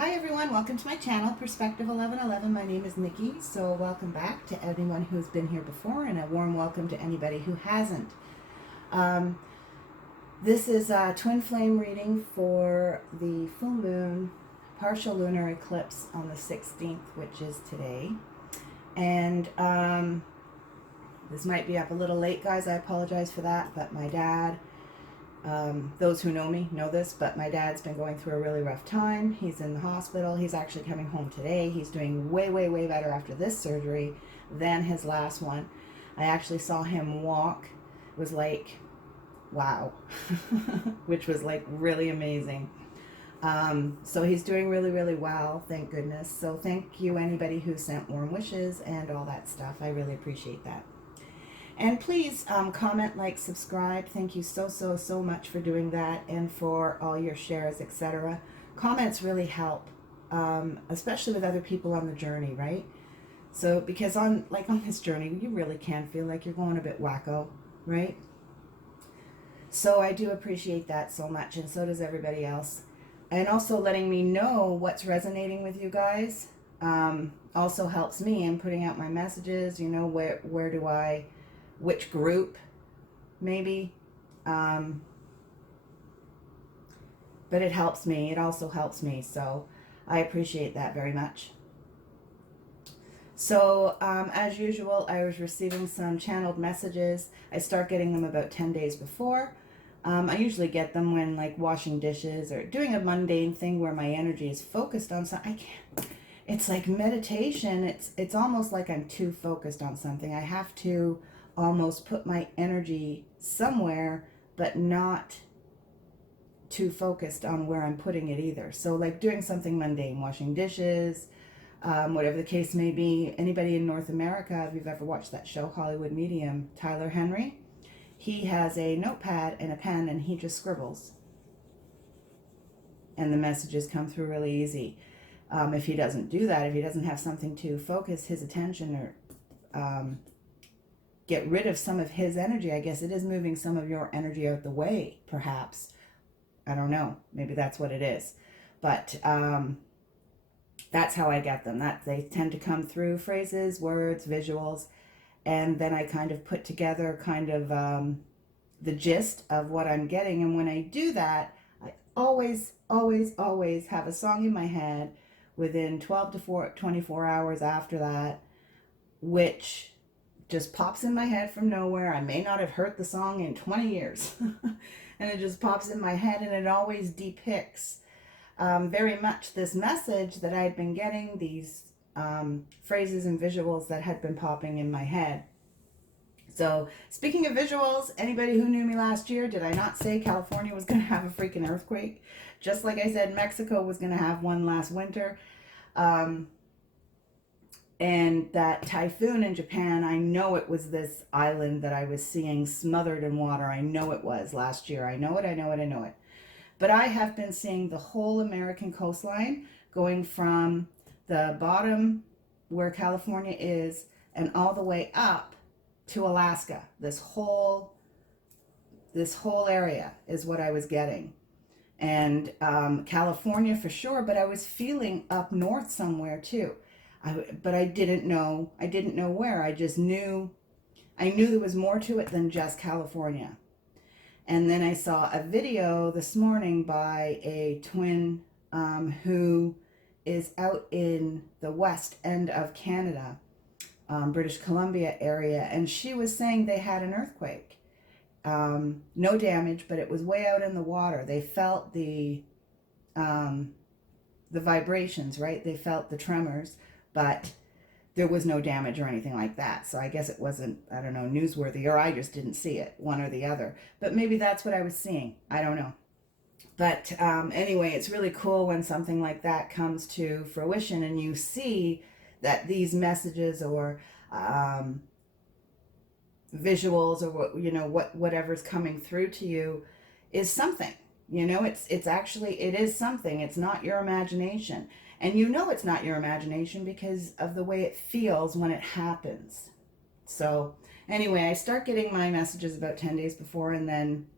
Hi everyone, welcome to my channel, Perspective 1111. My name is Nikki, so welcome back to anyone who's been here before, and a warm welcome to anybody who hasn't. This is a twin flame reading for the full moon partial lunar eclipse on the 16th, which is today. And this might be up a little late, guys. I apologize for that, but my dad, those who know me know this, but my dad's been going through a really rough time. He's in the hospital. He's actually coming home today. He's doing way, way, way better after this surgery than his last one. I actually saw him walk. It was like, wow, which was like really amazing. So he's doing really, really well, thank goodness. So thank you anybody who sent warm wishes and all that stuff. I really appreciate that. And please comment, like, subscribe. Thank you so, so, so much for doing that and for all your shares, etc. Comments really help, especially with other people on the journey, right? So, because on this journey, you really can feel like you're going a bit wacko, right? So I do appreciate that so much, and so does everybody else. And also letting me know what's resonating with you guys also helps me in putting out my messages. You know, where do I... which group, maybe, but it helps me. It also helps me, so I appreciate that very much. So, as usual, I was receiving some channeled messages. I start getting them about 10 days before. I usually get them when, like, washing dishes or doing a mundane thing where my energy is focused on something. I can't. It's like meditation. It's almost like I'm too focused on something. I have to almost put my energy somewhere, but not too focused on where I'm putting it either. So like doing something mundane, washing dishes, whatever the case may be. Anybody in North America, if you've ever watched that show, Hollywood Medium, Tyler Henry, he has a notepad and a pen and he just scribbles. And the messages come through really easy. If he doesn't do that, if he doesn't have something to focus his attention or get rid of some of his energy, I guess it is moving some of your energy out the way, perhaps. I don't know. Maybe that's what it is. But that's how I get them. That they tend to come through phrases, words, visuals, and then I kind of put together kind of the gist of what I'm getting. And when I do that, I always, always, always have a song in my head within 12 to 24 hours after that, which just pops in my head from nowhere. I may not have heard the song in 20 years. And it just pops in my head, and it always depicts very much this message that I'd been getting, these phrases and visuals that had been popping in my head. So speaking of visuals, anybody who knew me last year, did I not say California was going to have a freaking earthquake? Just like I said, Mexico was going to have one last winter. And that typhoon in Japan, I know it was this island that I was seeing smothered in water. I know it was last year. I know it, I know it, I know it. But I have been seeing the whole American coastline going from the bottom where California is and all the way up to Alaska. This whole area is what I was getting. And California for sure, but I was feeling up north somewhere too. But I didn't know where. I just knew, I knew there was more to it than just California. And then I saw a video this morning by a twin who is out in the west end of Canada, British Columbia area, and she was saying they had an earthquake. No damage, but it was way out in the water. They felt the vibrations, right? They felt the tremors, but there was no damage or anything like that. So I guess it wasn't, I don't know, newsworthy, or I just didn't see it, one or the other. But maybe that's what I was seeing. I don't know. But anyway, it's really cool when something like that comes to fruition and you see that these messages or visuals or, you know, whatever's coming through to you is something. You know, it's actually, it is something. It's not your imagination. And you know it's not your imagination because of the way it feels when it happens. So anyway, I start getting my messages about 10 days before, and then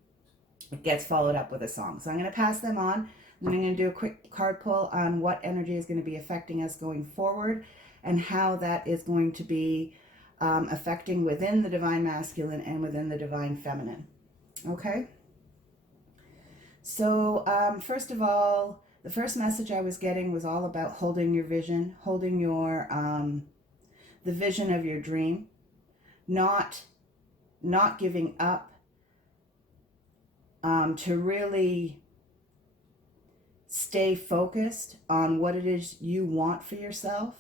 it gets followed up with a song. So I'm going to pass them on. And I'm going to do a quick card pull on what energy is going to be affecting us going forward and how that is going to be affecting within the Divine Masculine and within the Divine Feminine. Okay? So first of all, the first message I was getting was all about holding your vision, holding your the vision of your dream, not giving up, to really stay focused on what it is you want for yourself,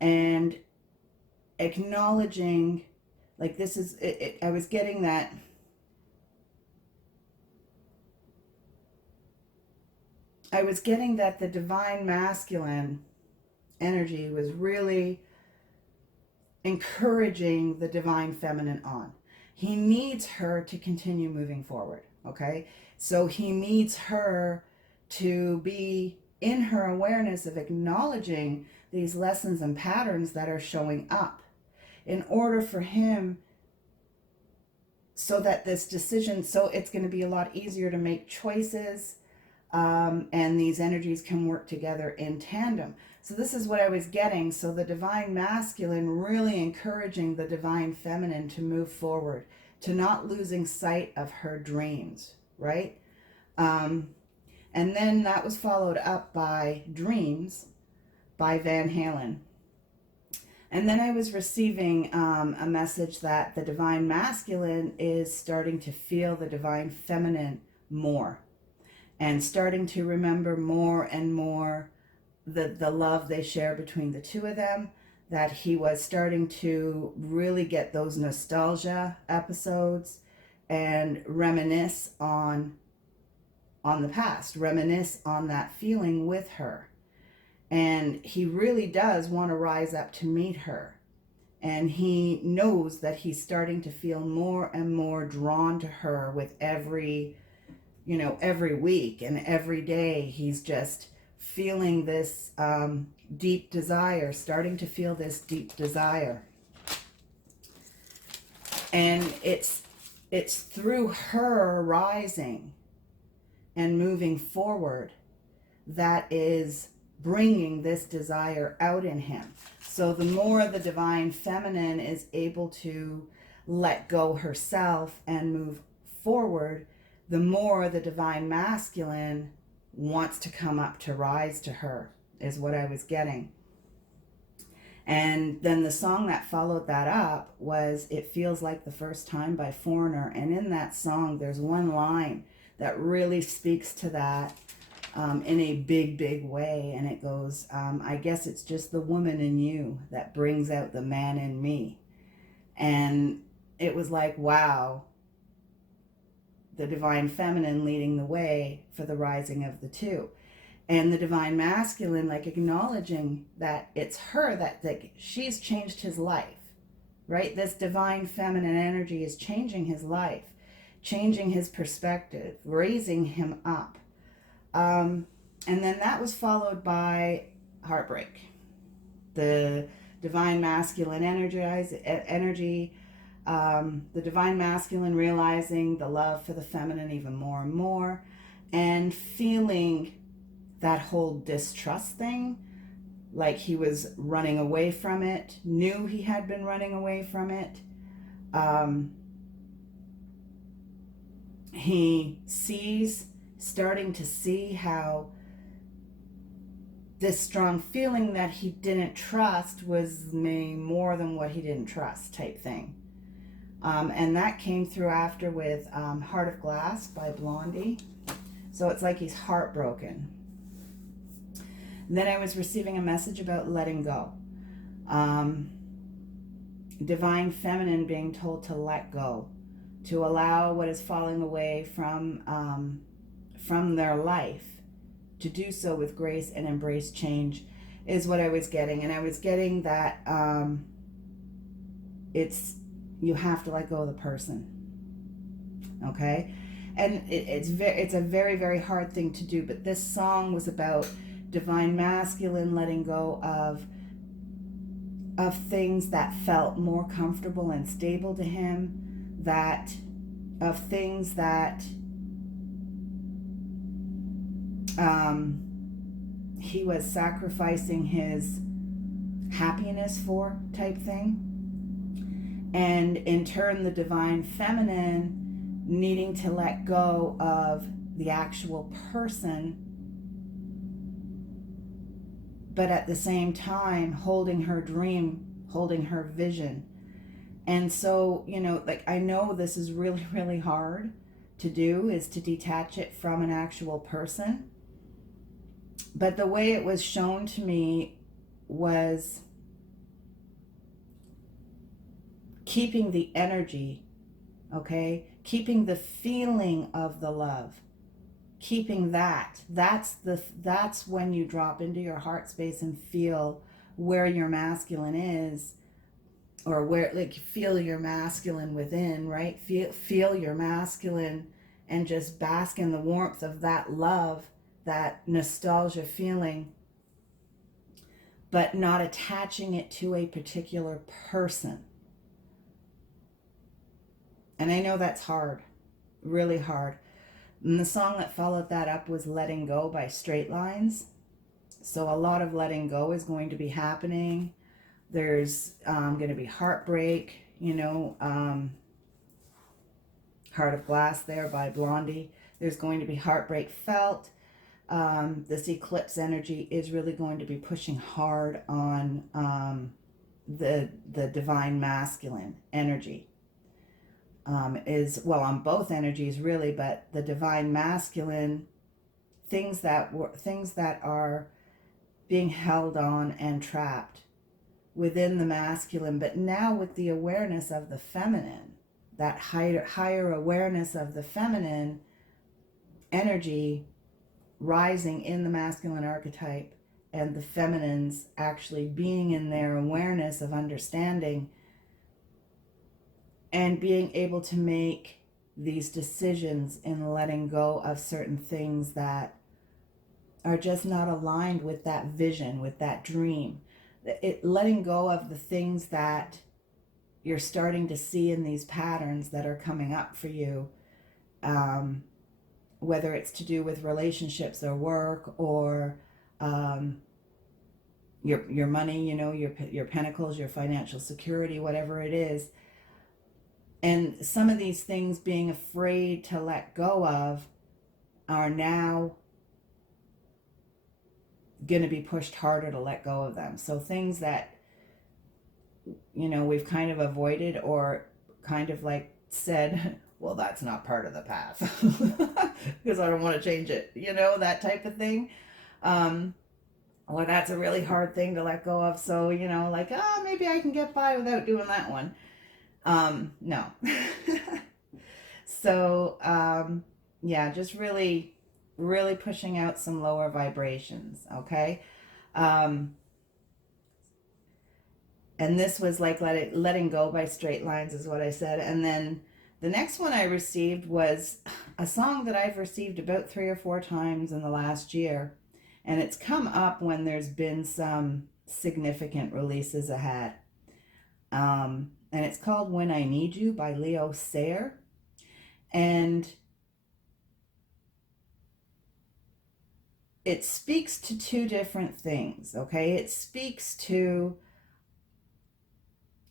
and acknowledging, like, this is I was getting that the Divine Masculine energy was really encouraging the Divine Feminine on. He needs her to continue moving forward, okay? So he needs her to be in her awareness of acknowledging these lessons and patterns that are showing up in order for him, so that this decision, so it's going to be a lot easier to make choices, and these energies can work together in tandem. So this is what I was getting. So the Divine Masculine really encouraging the Divine Feminine to move forward, to not losing sight of her dreams, right? And then that was followed up by Dreams by Van Halen. And then I was receiving a message that the Divine Masculine is starting to feel the Divine Feminine more, and starting to remember more and more the love they share between the two of them, that he was starting to really get those nostalgia episodes and reminisce on the past, reminisce on that feeling with her. And he really does want to rise up to meet her. And he knows that he's starting to feel more and more drawn to her with every week and every day. He's just feeling this deep desire, starting to feel this deep desire. And it's through her rising and moving forward that is bringing this desire out in him. So the more the Divine Feminine is able to let go herself and move forward, the more the Divine Masculine wants to come up to rise to her, is what I was getting. And then the song that followed that up was It Feels Like the First Time by Foreigner. And in that song, there's one line that really speaks to that in a big, big way. And it goes, I guess it's just the woman in you that brings out the man in me. And it was like, wow, the Divine Feminine leading the way for the rising of the two. And the Divine Masculine, like, acknowledging that it's her, that she's changed his life, right? This Divine Feminine energy is changing his life, changing his perspective, raising him up. And then that was followed by Heartbreak. The Divine Masculine energy, the Divine Masculine realizing the love for the feminine even more and more, and feeling that whole distrust thing, like he was running away from it, knew he had been running away from it. He starting to see how this strong feeling that he didn't trust was more than what he didn't trust type thing. And that came through after with Heart of Glass by Blondie. So it's like he's heartbroken. Then I was receiving a message about letting go. Divine Feminine being told to let go, to allow what is falling away from their life, to do so with grace and embrace change, is what I was getting. And I was getting that you have to let go of the person, okay? And it's a very, very hard thing to do, but this song was about Divine Masculine letting go of things that felt more comfortable and stable to him, of things that he was sacrificing his happiness for type thing. And in turn, the divine feminine needing to let go of the actual person, but at the same time holding her dream, holding her vision. And so, you know, like, I know this is really, really hard to do, is to detach it from an actual person. But the way it was shown to me was keeping the energy, okay? Keeping the feeling of the love. Keeping that. That's when you drop into your heart space and feel where your masculine is, or where, like, feel your masculine within, right? Feel your masculine and just bask in the warmth of that love, that nostalgia feeling, but not attaching it to a particular person. And I know that's hard, really hard. And the song that followed that up was Letting Go by Straight Lines. So a lot of letting go is going to be happening. There's going to be heartbreak, you know, Heart of Glass there by Blondie. There's going to be heartbreak felt. This eclipse energy is really going to be pushing hard on the divine masculine energy. Is, well, on both energies really, but the divine masculine, things that are being held on and trapped within the masculine, but now with the awareness of the feminine, that higher awareness of the feminine energy rising in the masculine archetype, and the feminines actually being in their awareness of understanding and being able to make these decisions in letting go of certain things that are just not aligned with that vision, with that dream. Letting go of the things that you're starting to see in these patterns that are coming up for you, whether it's to do with relationships or work, or your money, you know, your pentacles, your financial security, whatever it is. And some of these things being afraid to let go of are now going to be pushed harder to let go of them. So things that, you know, we've kind of avoided, or kind of like said, well, that's not part of the path because I don't want to change it, you know, that type of thing. Or that's a really hard thing to let go of. So, you know, like, maybe I can get by without doing that one. No. So, yeah, just really, really pushing out some lower vibrations. Okay. And this was like letting go by Straight Lines is what I said. And then the next one I received was a song that I've received about 3 or 4 times in the last year. And it's come up when there's been some significant releases ahead. And it's called When I Need You by Leo Sayer. And it speaks to 2 different things, okay? It speaks to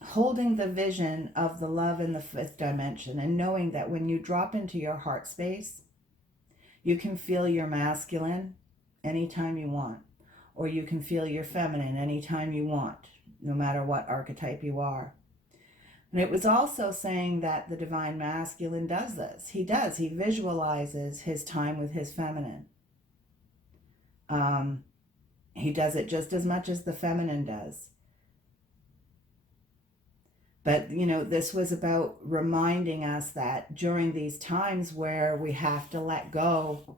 holding the vision of the love in the 5th dimension, and knowing that when you drop into your heart space, you can feel your masculine anytime you want, or you can feel your feminine anytime you want, no matter what archetype you are. And it was also saying that the divine masculine does this. He visualizes his time with his feminine. He does it just as much as the feminine does. But, you know, this was about reminding us that during these times where we have to let go,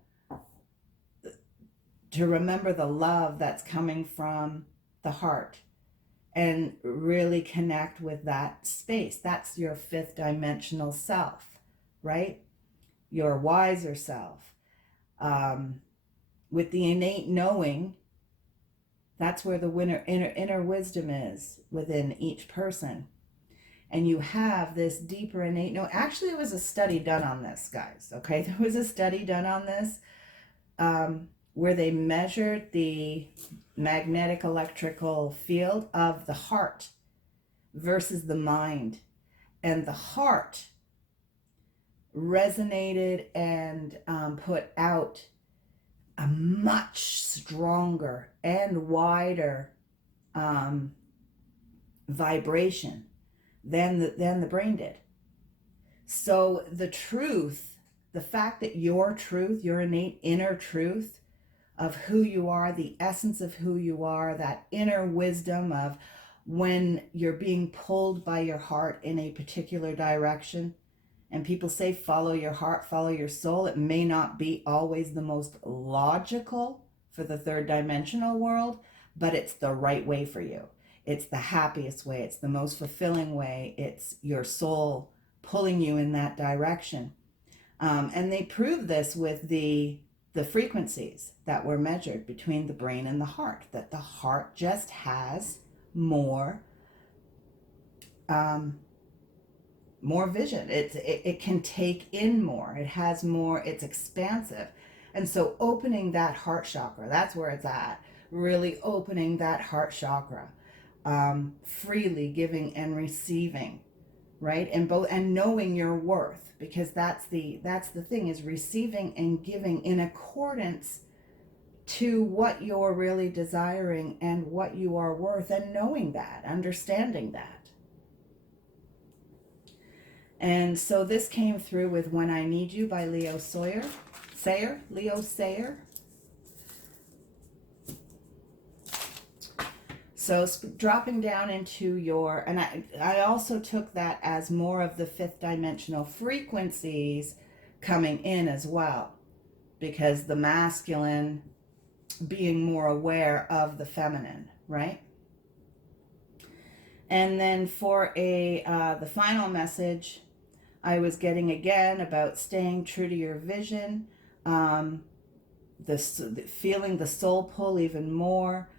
to remember the love that's coming from the heart and really connect with that space. That's your 5th dimensional self, right? Your wiser self. With the innate knowing, that's where the inner wisdom is within each person. And you have this deeper innate know. Actually, it was a study done on this, guys. Okay, there was a study done on this where they measured the magnetic electrical field of the heart versus the mind. And the heart resonated and put out a much stronger and wider vibration than the brain did. So the truth, the fact that your truth, your innate inner truth of who you are, the essence of who you are, that inner wisdom of when you're being pulled by your heart in a particular direction, and people say follow your heart, follow your soul, it may not be always the most logical for the third dimensional world, but it's the right way for you. It's the happiest way. It's the most fulfilling way. It's your soul pulling you in that direction. And they proved this with the frequencies that were measured between the brain and the heart, that the heart just has more vision. It can take in more. It has more. It's expansive. And so opening that heart chakra, that's where it's at. Really opening that heart chakra, freely giving and receiving, right? And knowing your worth, because that's the thing, is receiving and giving in accordance to what you're really desiring and what you are worth, and knowing that, understanding that. And so this came through with When I Need You by Leo Sayer. So dropping down into your, and I also took that as more of the fifth dimensional frequencies coming in as well, because the masculine being more aware of the feminine, right? And then for the final message, I was getting again about staying true to your vision, feeling the soul pull even more,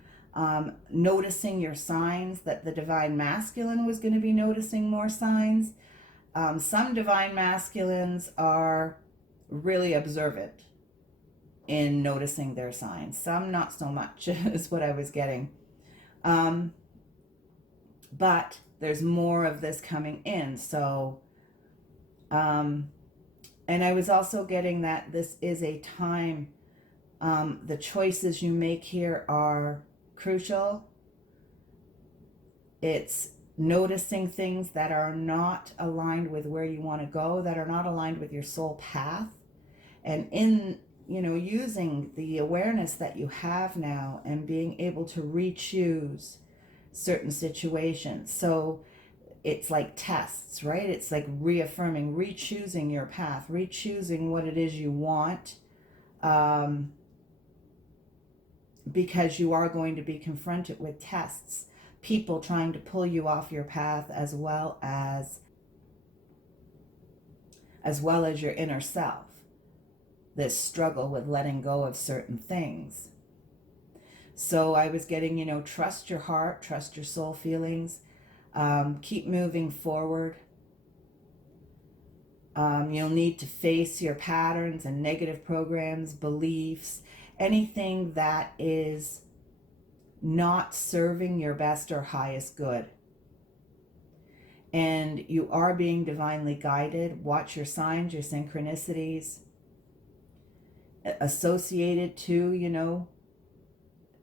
noticing your signs, that the divine masculine was going to be noticing more signs. Some divine masculines are really observant in noticing their signs. Some not so much is what I was getting. But there's more of this coming in. So, and I was also getting that this is a time, the choices you make here are crucial. It's noticing things that are not aligned with where you want to go, that are not aligned with your soul path. And in, using the awareness that you have now and being able to re-choose certain situations. So it's like tests, right? It's like reaffirming, re-choosing your path, re-choosing what it is you want, because you are going to be confronted with tests, people trying to pull you off your path, as well as your inner self, this struggle with letting go of certain things. So I was getting, trust your heart, trust your soul feelings, keep moving forward. You'll need to face your patterns and negative programs, beliefs, anything that is not serving your best or highest good. And you are being divinely guided. Watch your signs, your synchronicities associated to,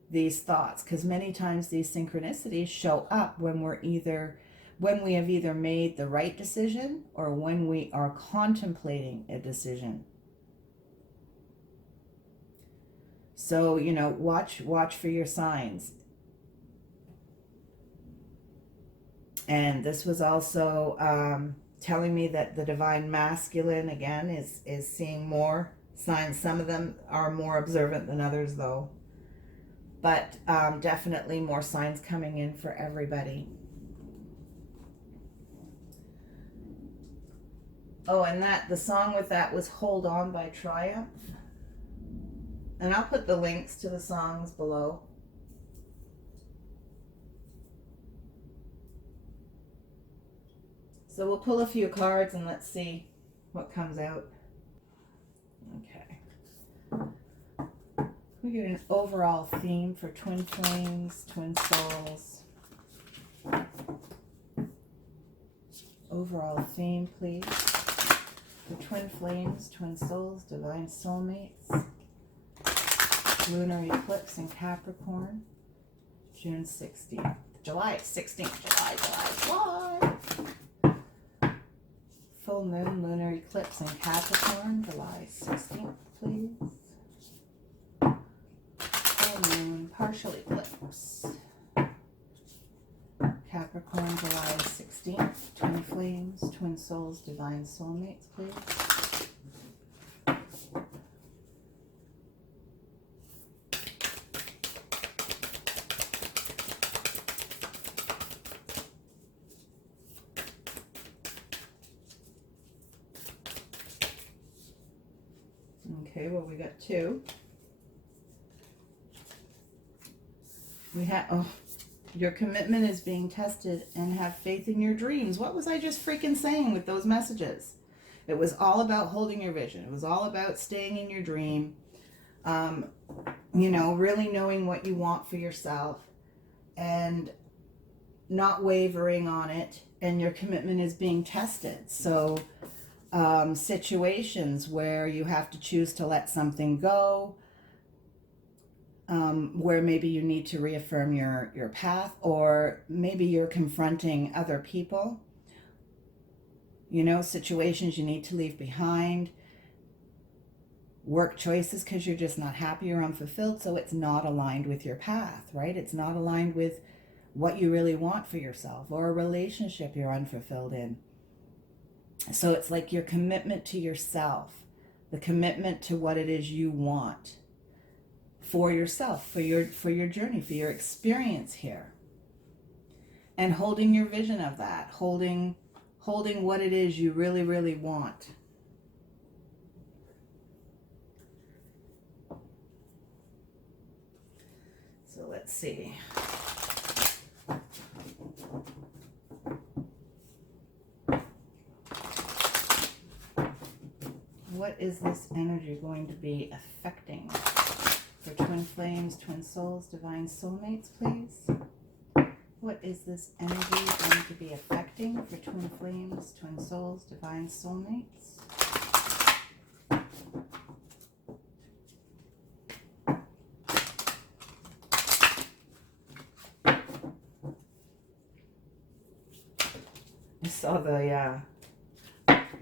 these thoughts, because many times these synchronicities show up when we have either made the right decision or when we are contemplating a decision. So, watch for your signs. And this was also telling me that the divine masculine, again, is seeing more signs. Some of them are more observant than others, though. But definitely more signs coming in for everybody. Oh, and the song with that was Hold On by Triumph. And I'll put the links to the songs below. So we'll pull a few cards and let's see what comes out. Okay. We get an overall theme for twin flames, twin souls. Overall theme, please. For twin flames, twin souls, divine soulmates. Lunar eclipse in Capricorn. June 16th. July 16th. July. Full moon, lunar eclipse in Capricorn. July 16th, please. Full moon, partial eclipse. Capricorn, July 16th. Twin flames, twin souls, divine soulmates, please. Okay, well, we got two. We have, oh, your commitment is being tested and have faith in your dreams. What was I just freaking saying with those messages? It was all about holding your vision. It was all about staying in your dream. You know, really knowing what you want for yourself and not wavering on it. And your commitment is being tested. So, situations where you have to choose to let something go, where maybe you need to reaffirm your path, or maybe you're confronting other people, you know, situations you need to leave behind, work choices because you're just not happy or unfulfilled, so it's not aligned with your path, right? It's not aligned with what you really want for yourself, or a relationship you're unfulfilled in. So it's like your commitment to yourself, the commitment to what it is you want for yourself, for your journey, for your experience here. And holding your vision of that, holding what it is you really, really want. So let's see. What is this energy going to be affecting for twin flames, twin souls, divine soulmates, please? What is this energy going to be affecting for twin flames, twin souls, divine soulmates?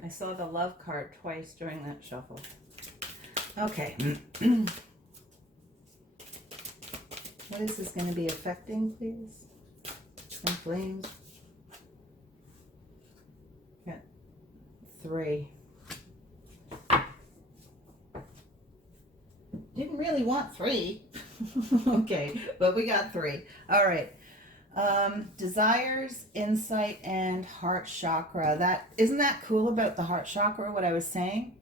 I saw the love card twice during that shuffle. Okay. What is this going to be affecting, please? Twin flames. Got 3. Didn't really want 3. Okay, but we got 3. All right. Desires, insight, and heart chakra. Isn't that cool about the heart chakra, what I was saying?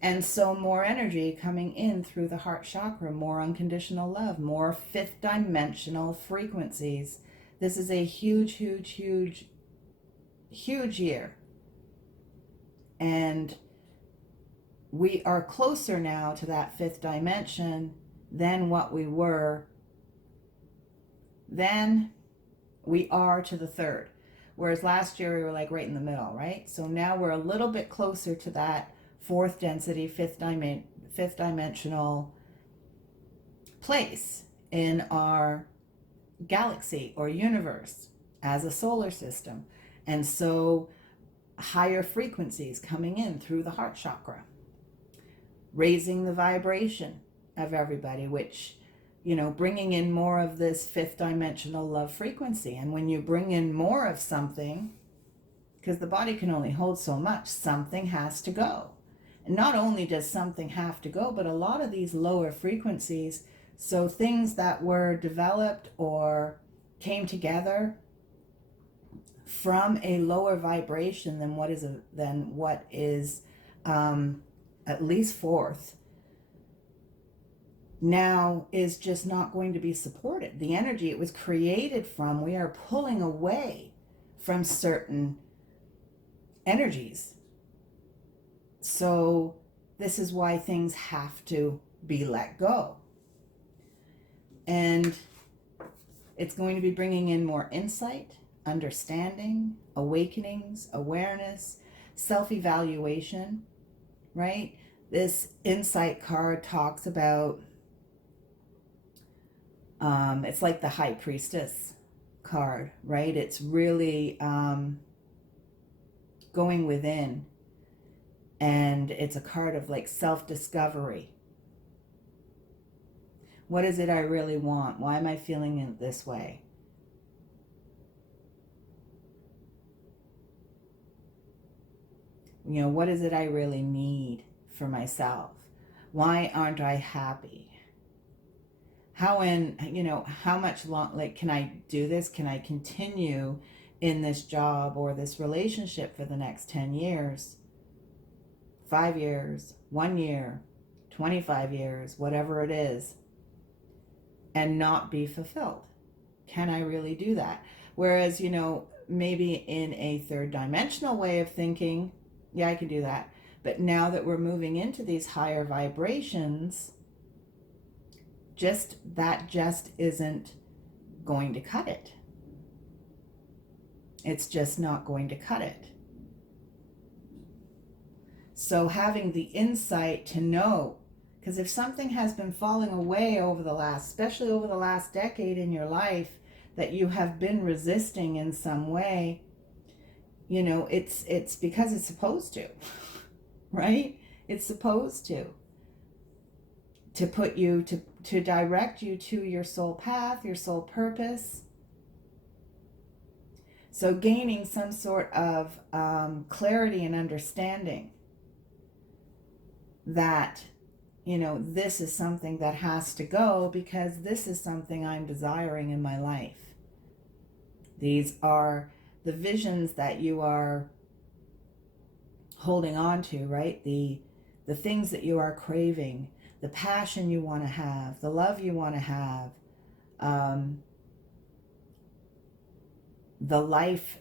And so more energy coming in through the heart chakra, more unconditional love, more 5th dimensional frequencies. This is a huge, huge, huge, huge year. And we are closer now to that 5th dimension than what we were then. We are to the 3rd. Whereas last year we were like right in the middle, right? So now we're a little bit closer to that 4th density, 5th dimensional place in our galaxy or universe as a solar system. And so higher frequencies coming in through the heart chakra, raising the vibration of everybody, which, you know, bringing in more of this 5th dimensional love frequency. And when you bring in more of something, because the body can only hold so much, something has to go. And not only does something have to go, but a lot of these lower frequencies, so things that were developed or came together from a lower vibration than what is at least 4th, now is just not going to be supported. The energy it was created from, we are pulling away from certain energies. So this is why things have to be let go. And it's going to be bringing in more insight, understanding, awakenings, awareness, self-evaluation, right? This insight card talks about, it's like the High Priestess card, right? It's really going within. And it's a card of like self-discovery. What is it I really want? Why am I feeling it this way? You know, what is it I really need for myself? Why aren't I happy? How much long, like, can I do this? Can I continue in this job or this relationship for the next 10 years, 5 years, 1 year, 25 years, whatever it is, and not be fulfilled? Can I really do that? Whereas, maybe in a third dimensional way of thinking, yeah, I can do that. But now that we're moving into these higher vibrations, just isn't going to cut it. It's just not going to cut it. So having the insight to know, because if something has been falling away especially over the last decade in your life, that you have been resisting in some way, it's because it's supposed to, right? It's supposed to put you, to direct you to your soul path, your soul purpose. So gaining some sort of clarity and understanding that, this is something that has to go because this is something I'm desiring in my life. These are the visions that you are holding on to, right? The things that you are craving, the passion you want to have, the love you want to have, the life,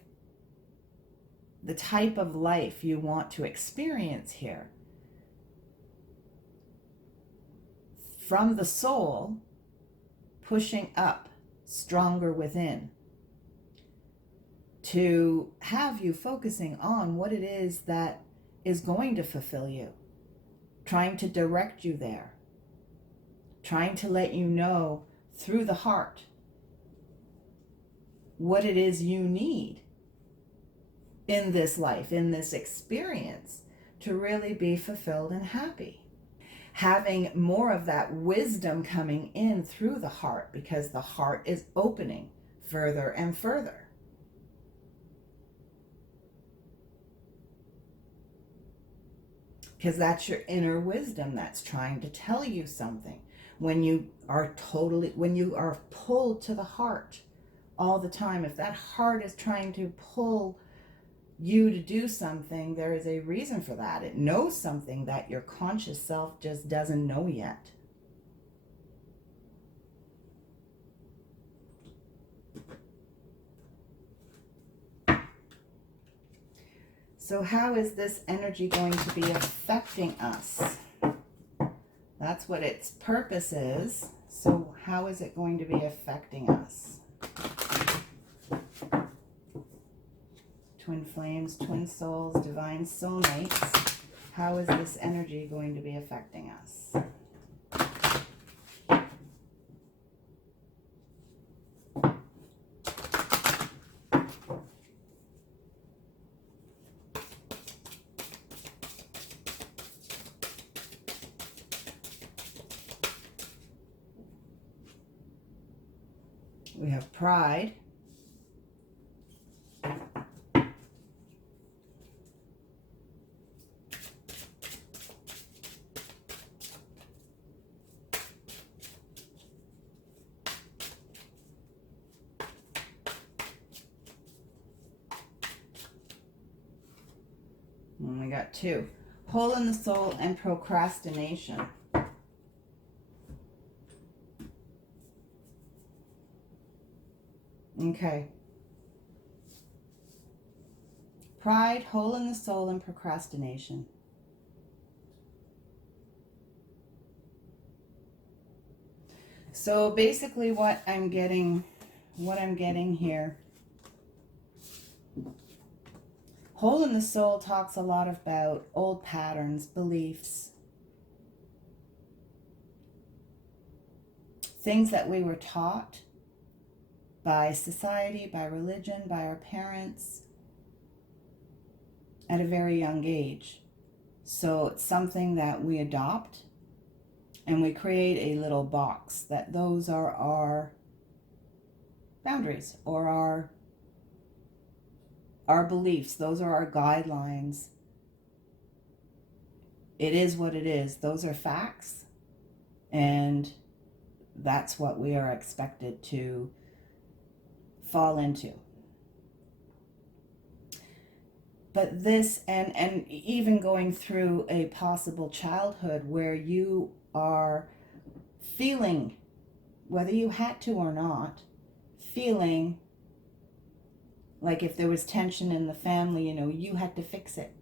the type of life you want to experience here. From the soul, pushing up, stronger within, to have you focusing on what it is that is going to fulfill you, trying to direct you there, trying to let you know through the heart what it is you need in this life, in this experience, to really be fulfilled and happy. Having more of that wisdom coming in through the heart, because the heart is opening further and further. Because that's your inner wisdom that's trying to tell you something. When you are pulled to the heart all the time, if that heart is trying to pull you to do something, there is a reason for that. It knows something that your conscious self just doesn't know yet. So how is this energy going to be affecting us? That's what its purpose is. So how is it going to be affecting us? Twin flames, twin souls, divine soulmates. How is this energy going to be affecting us? We have pride. And we got 2. Hole in the soul and procrastination. Okay. Pride, hole in the soul, and procrastination. So basically what I'm getting here, Hole in the Soul talks a lot about old patterns, beliefs, things that we were taught by society, by religion, by our parents at a very young age. So it's something that we adopt and we create a little box that those are our boundaries or our beliefs. Those are our guidelines. It is what it is. Those are facts, and that's what we are expected to fall into. But this, and even going through a possible childhood where you are feeling, whether you had to or not, feeling like if there was tension in the family, you had to fix it.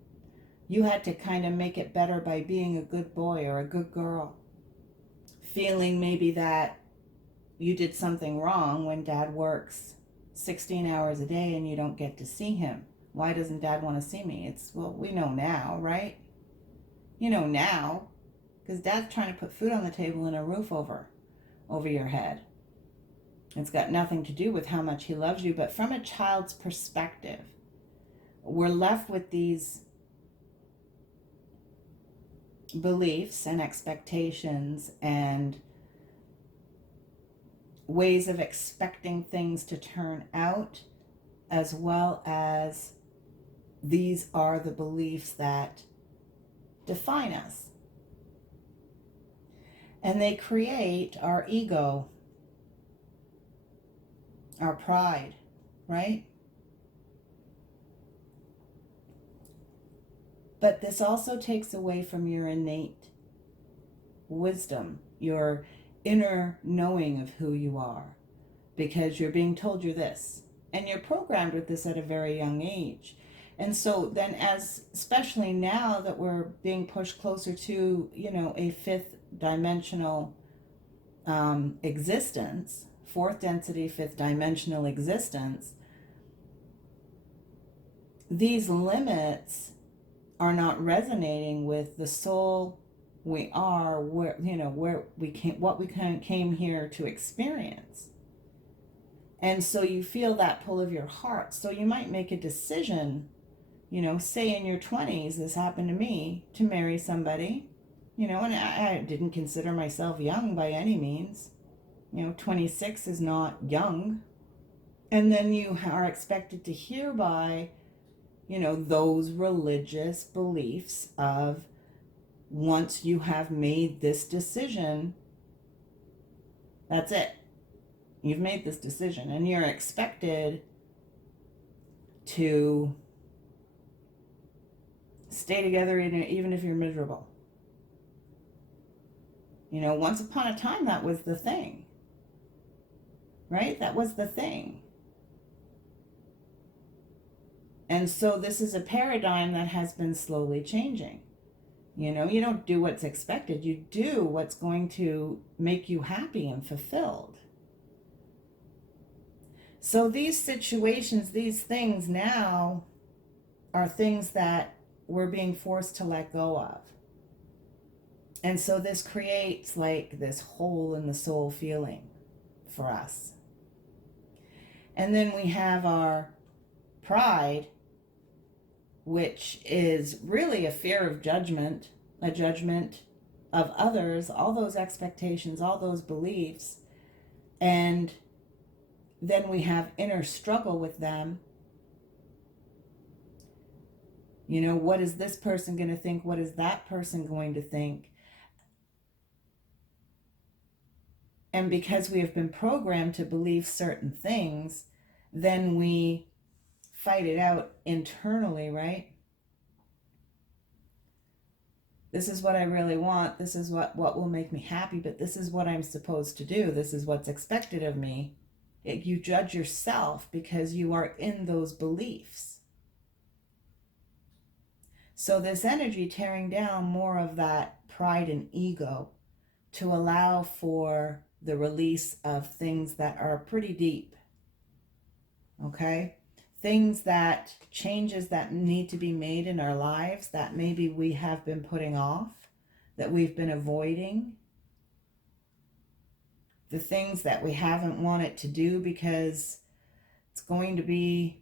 You had to kind of make it better by being a good boy or a good girl. Feeling maybe that you did something wrong when dad works 16 hours a day and you don't get to see him. Why doesn't dad want to see me? It's, well, we know now, right? You know now, because dad's trying to put food on the table and a roof over your head. It's got nothing to do with how much he loves you, but from a child's perspective, we're left with these beliefs and expectations and ways of expecting things to turn out, as well as these are the beliefs that define us. And they create our ego, our pride, right? But this also takes away from your innate wisdom, your inner knowing of who you are, because you're being told you're this, and you're programmed with this at a very young age. And so then, especially now that we're being pushed closer to, a fifth dimensional existence, fourth density, fifth dimensional existence, these limits are not resonating with the soul we are, where we came, what we came here to experience. And so you feel that pull of your heart. So you might make a decision, say in your 20s, this happened to me, to marry somebody, and I didn't consider myself young by any means. 26 is not young. And then you are expected to hear by, those religious beliefs of, once you have made this decision, that's it. You've made this decision, and you're expected to stay together even if you're miserable. Once upon a time, that was the thing, right? That was the thing. And so this is a paradigm that has been slowly changing. You don't do what's expected. You do what's going to make you happy and fulfilled. So these situations, these things now are things that we're being forced to let go of. And so this creates like this hole in the soul feeling for us. And then we have our pride, which is really a fear of judgment, a judgment of others, all those expectations, all those beliefs. And then we have inner struggle with them. What is this person going to think? What is that person going to think? And because we have been programmed to believe certain things, then we fight it out internally, right? This is what I really want. This is what will make me happy, but this is what I'm supposed to do. This is what's expected of me. You judge yourself because you are in those beliefs. So this energy tearing down more of that pride and ego to allow for the release of things that are pretty deep, okay? Things that, changes that need to be made in our lives that maybe we have been putting off, that we've been avoiding, the things that we haven't wanted to do because it's going to be,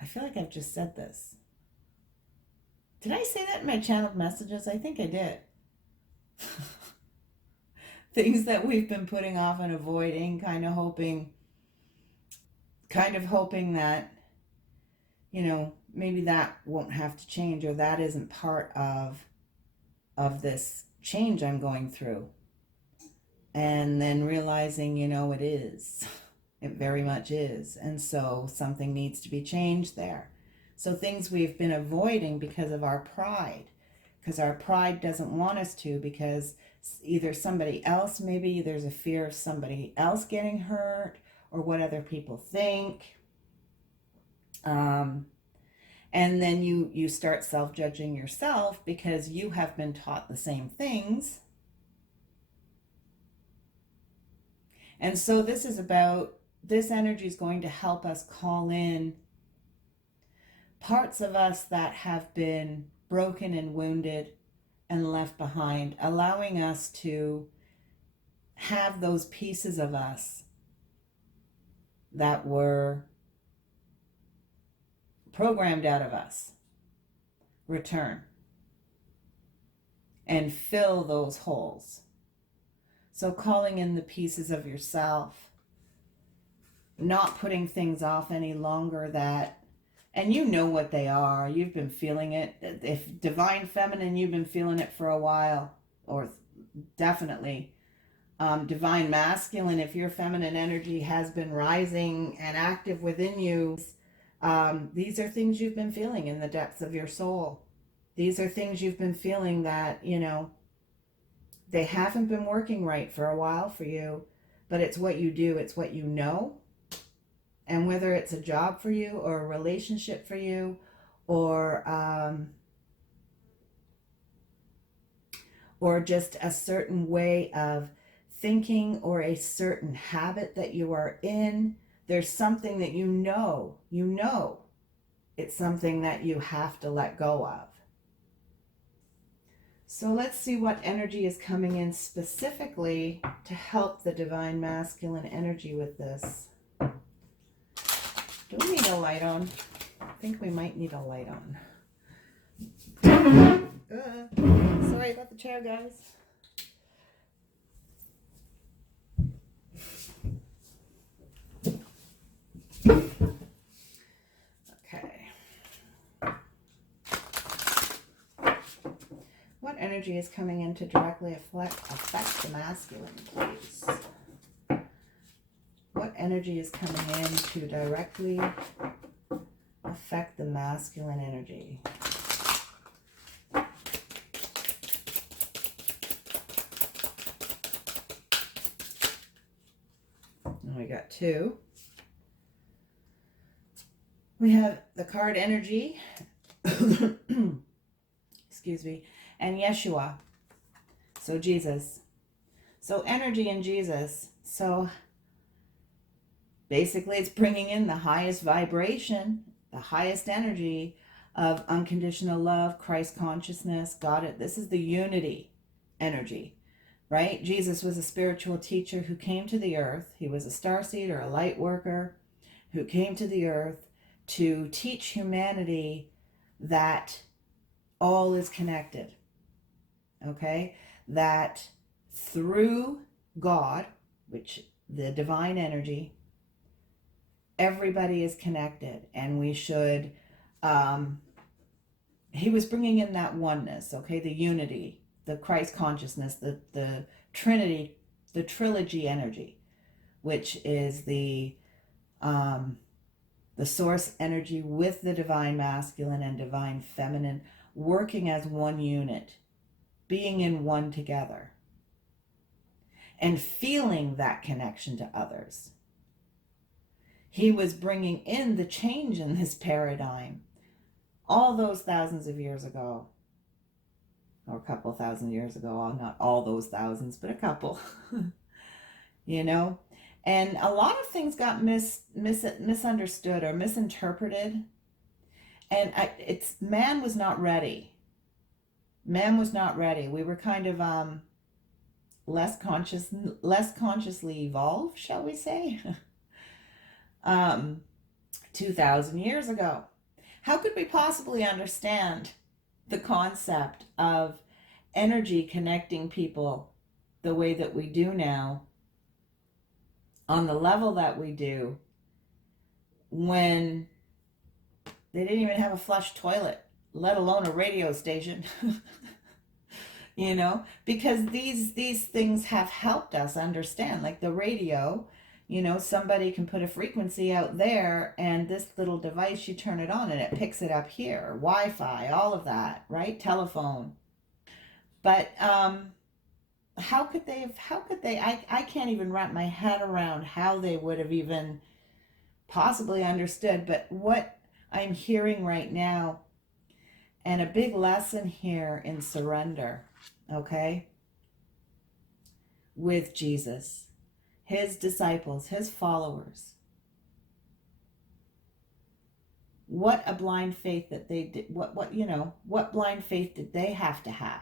I feel like I've just said this. Did I say that in my channeled messages? I think I did. Things that we've been putting off and avoiding, kind of hoping that, you know, maybe that won't have to change, or that isn't part of this change I'm going through. And then realizing, you know, it is. It very much is. And so something needs to be changed there. So things we've been avoiding because of our pride, because our pride doesn't want us to, because either somebody else, maybe there's a fear of somebody else getting hurt, or what other people think. And then you start self-judging yourself because you have been taught the same things. And so this energy is going to help us call in parts of us that have been broken and wounded and left behind, allowing us to have those pieces of us that were programmed out of us return and fill those holes. So calling in the pieces of yourself, not putting things off any longer that, and you know what they are, you've been feeling it. If divine feminine, you've been feeling it for a while, or definitely. Divine masculine, if your feminine energy has been rising and active within you, these are things you've been feeling in the depths of your soul. These are things you've been feeling that, you know, they haven't been working right for a while for you, but it's what you do, it's what you know. And whether it's a job for you, or a relationship for you, or just a certain way of thinking, or a certain habit that you are in, there's something that you know, it's something that you have to let go of. So let's see what energy is coming in specifically to help the divine masculine energy with this. Do we need a light on? I think we might need a light on. Sorry about the chair, guys. Okay. What energy is coming in to directly affect the masculine, please? What energy is coming in to directly affect the masculine energy? And we got two. We have the card energy, excuse me, and Yeshua. So Jesus. So energy and Jesus. So basically it's bringing in the highest vibration, the highest energy of unconditional love, Christ consciousness, God. This is the unity energy, right? Jesus was a spiritual teacher who came to the earth. He was a starseed, a light worker, who came to the earth to teach humanity that all is connected, okay? That through God, which the divine energy, everybody is connected, and we should, he was bringing in that oneness, okay? The unity, the Christ consciousness, the Trinity, the trilogy energy, which is the source energy with the divine masculine and divine feminine working as one unit, being in one together, and feeling that connection to others. He was bringing in the change in this paradigm all those thousands of years ago, or a couple thousand years ago, not all those thousands, but a couple. you know? And a lot of things got misunderstood or misinterpreted. And it's man was not ready. Man was not ready. We were kind of less consciously evolved, shall we say? um, 2,000 years ago. How could we possibly understand the concept of energy connecting people the way that we do now, on the level that we do, when they didn't even have a flush toilet, let alone a radio station? You know, because these things have helped us understand, like the radio. You know, somebody can put a frequency out there, and this little device, you turn it on and it picks it up here. Wi-Fi, all of that, right? Telephone. But how could they, I can't even wrap my head around how they would have even possibly understood. But what I'm hearing right now, and a big lesson here in surrender, okay, with Jesus, his disciples, his followers. What a blind faith that they did. What blind faith did they have to have?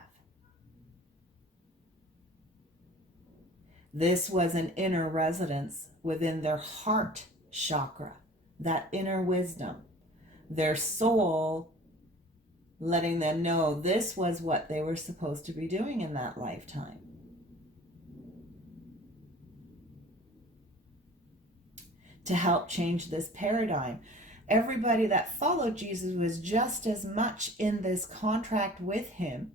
This was an inner residence within their heart chakra, that inner wisdom, their soul letting them know this was what they were supposed to be doing in that lifetime. To help change this paradigm. Everybody that followed Jesus was just as much in this contract with him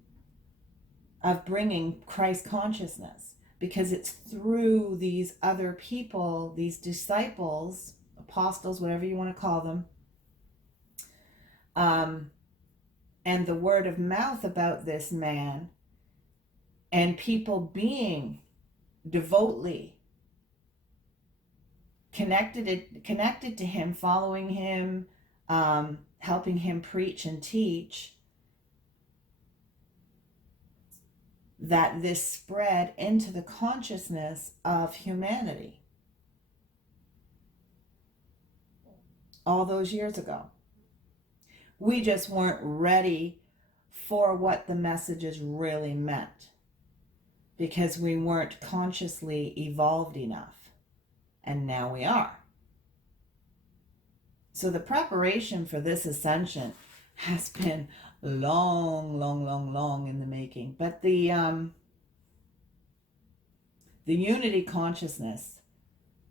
of bringing Christ consciousness, because it's through these other people, these disciples, apostles, whatever you want to call them, and the word of mouth about this man, and people being devotedly connected to him, following him, helping him preach and teach, that this spread into the consciousness of humanity all those years ago. We just weren't ready for what the messages really meant, because we weren't consciously evolved enough. And now we are. So the preparation for this ascension has been long in the making. But the unity consciousness,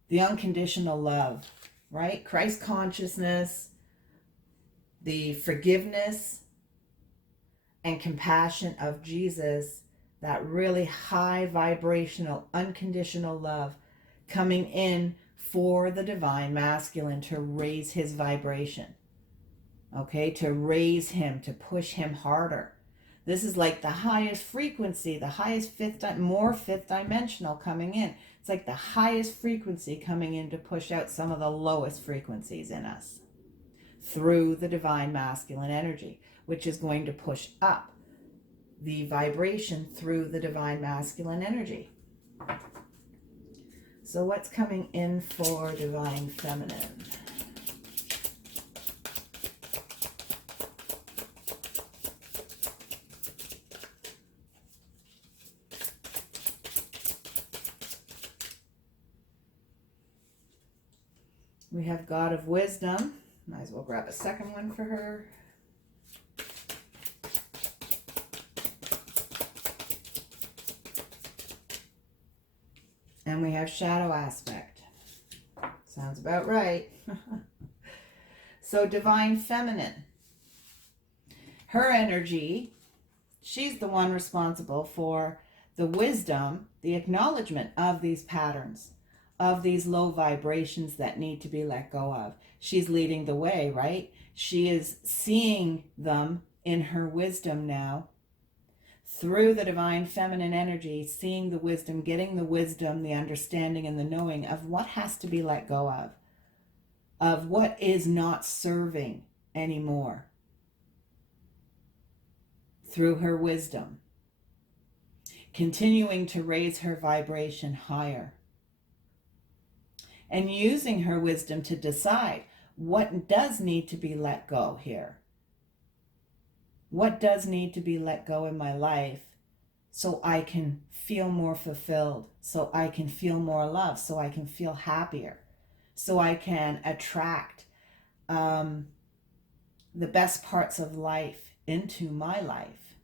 the unconditional love, right? Christ consciousness, the forgiveness and compassion of Jesus, that really high vibrational, unconditional love coming in for the divine masculine to raise his vibration, okay, to raise him, to push him harder. This is like the highest frequency, the highest fifth dimensional coming in. It's like the highest frequency coming in to push out some of the lowest frequencies in us through the divine masculine energy, which is going to push up the vibration through the divine masculine energy. So what's coming in for divine feminine? We have God of Wisdom. Might as well grab a second one for her. And we have Shadow Aspect. Sounds about right. So Divine Feminine. Her energy, she's the one responsible for the wisdom, the acknowledgement of these patterns, of these low vibrations that need to be let go of. She's leading the way, right? She is seeing them in her wisdom now, through the divine feminine energy, seeing the wisdom, getting the wisdom, the understanding and the knowing of what has to be let go of what is not serving anymore, through her wisdom, continuing to raise her vibration higher. and using her wisdom to decide what does need to be let go here. What does need to be let go in my life so I can feel more fulfilled, so I can feel more love, so I can feel happier, so I can attract the best parts of life into my life.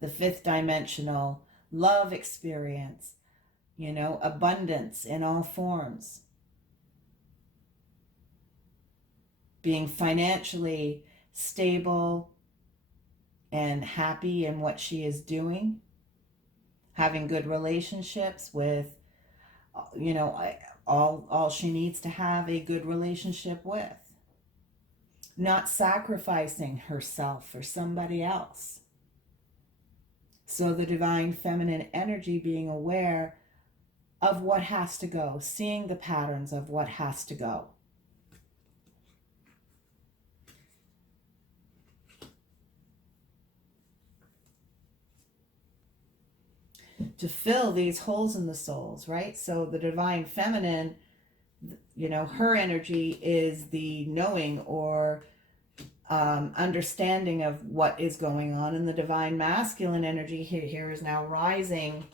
The fifth dimensional love experience, you know, abundance in all forms. Being financially stable and happy in what she is doing. Having good relationships with, you know, all she needs to have a good relationship with. Not sacrificing herself for somebody else. So the divine feminine energy, being aware of what has to go, seeing the patterns of what has to go. To fill these holes in the souls, right? So the divine feminine, you know, her energy is the knowing or understanding of what is going on, and the divine masculine energy here is now rising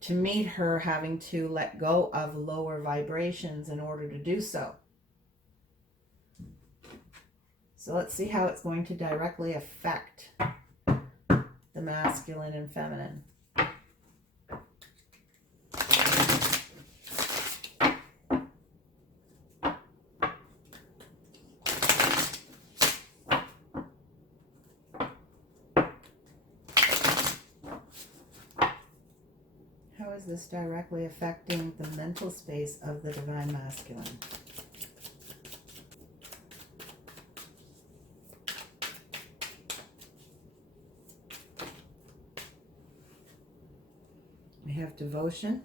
to meet her, having to let go of lower vibrations in order to do so. So let's see how it's going to directly affect the masculine and feminine. How is this directly affecting the mental space of the divine masculine? We have devotion.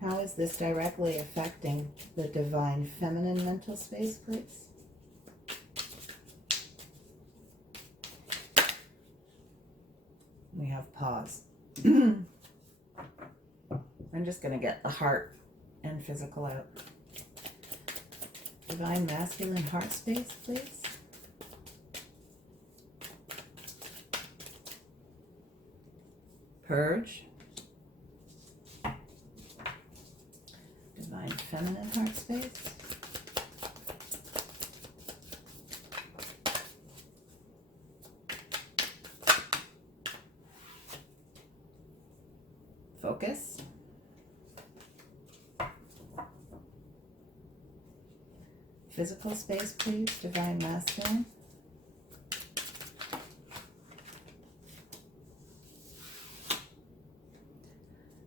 How is this directly affecting the divine feminine mental space, please? We have pause. I'm just going to get the heart and physical out. Divine masculine heart space, please. Purge. Divine feminine heart space. Focus. Physical space, please. Divine masculine.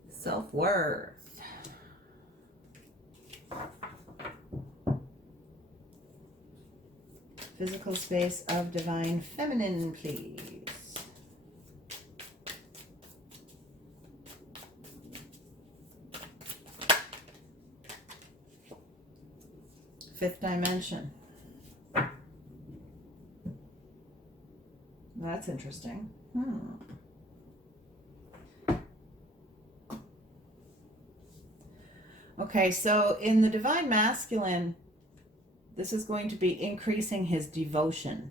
Self-worth. Physical space of divine feminine, please. Fifth dimension. That's interesting. Okay, so in the divine masculine, this is going to be increasing his devotion.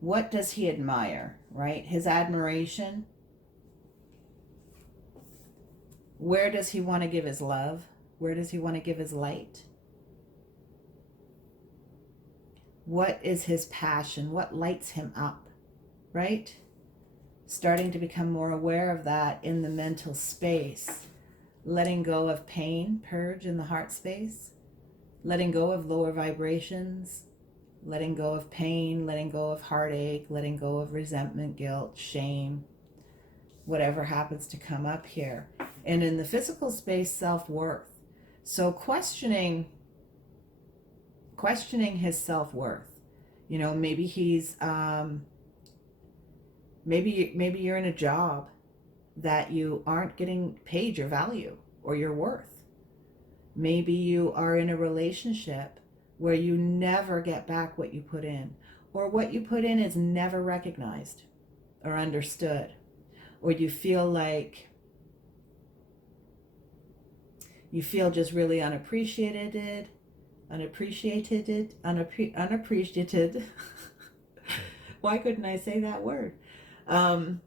What does he admire, right? His admiration. Where does he want to give his love? Where does he want to give his light? What is his passion? What lights him up, right? Starting to become more aware of that in the mental space. Letting go of pain, purge in the heart space. Letting go of lower vibrations. Letting go of pain, letting go of heartache, letting go of resentment, guilt, shame, whatever happens to come up here. And in the physical space, self-worth. So questioning his self-worth. You know, maybe he's maybe you're in a job that you aren't getting paid your value or your worth. Maybe you are in a relationship where you never get back what you put in, or what you put in is never recognized or understood, or you feel like You feel just really unappreciated. Why couldn't I say that word? And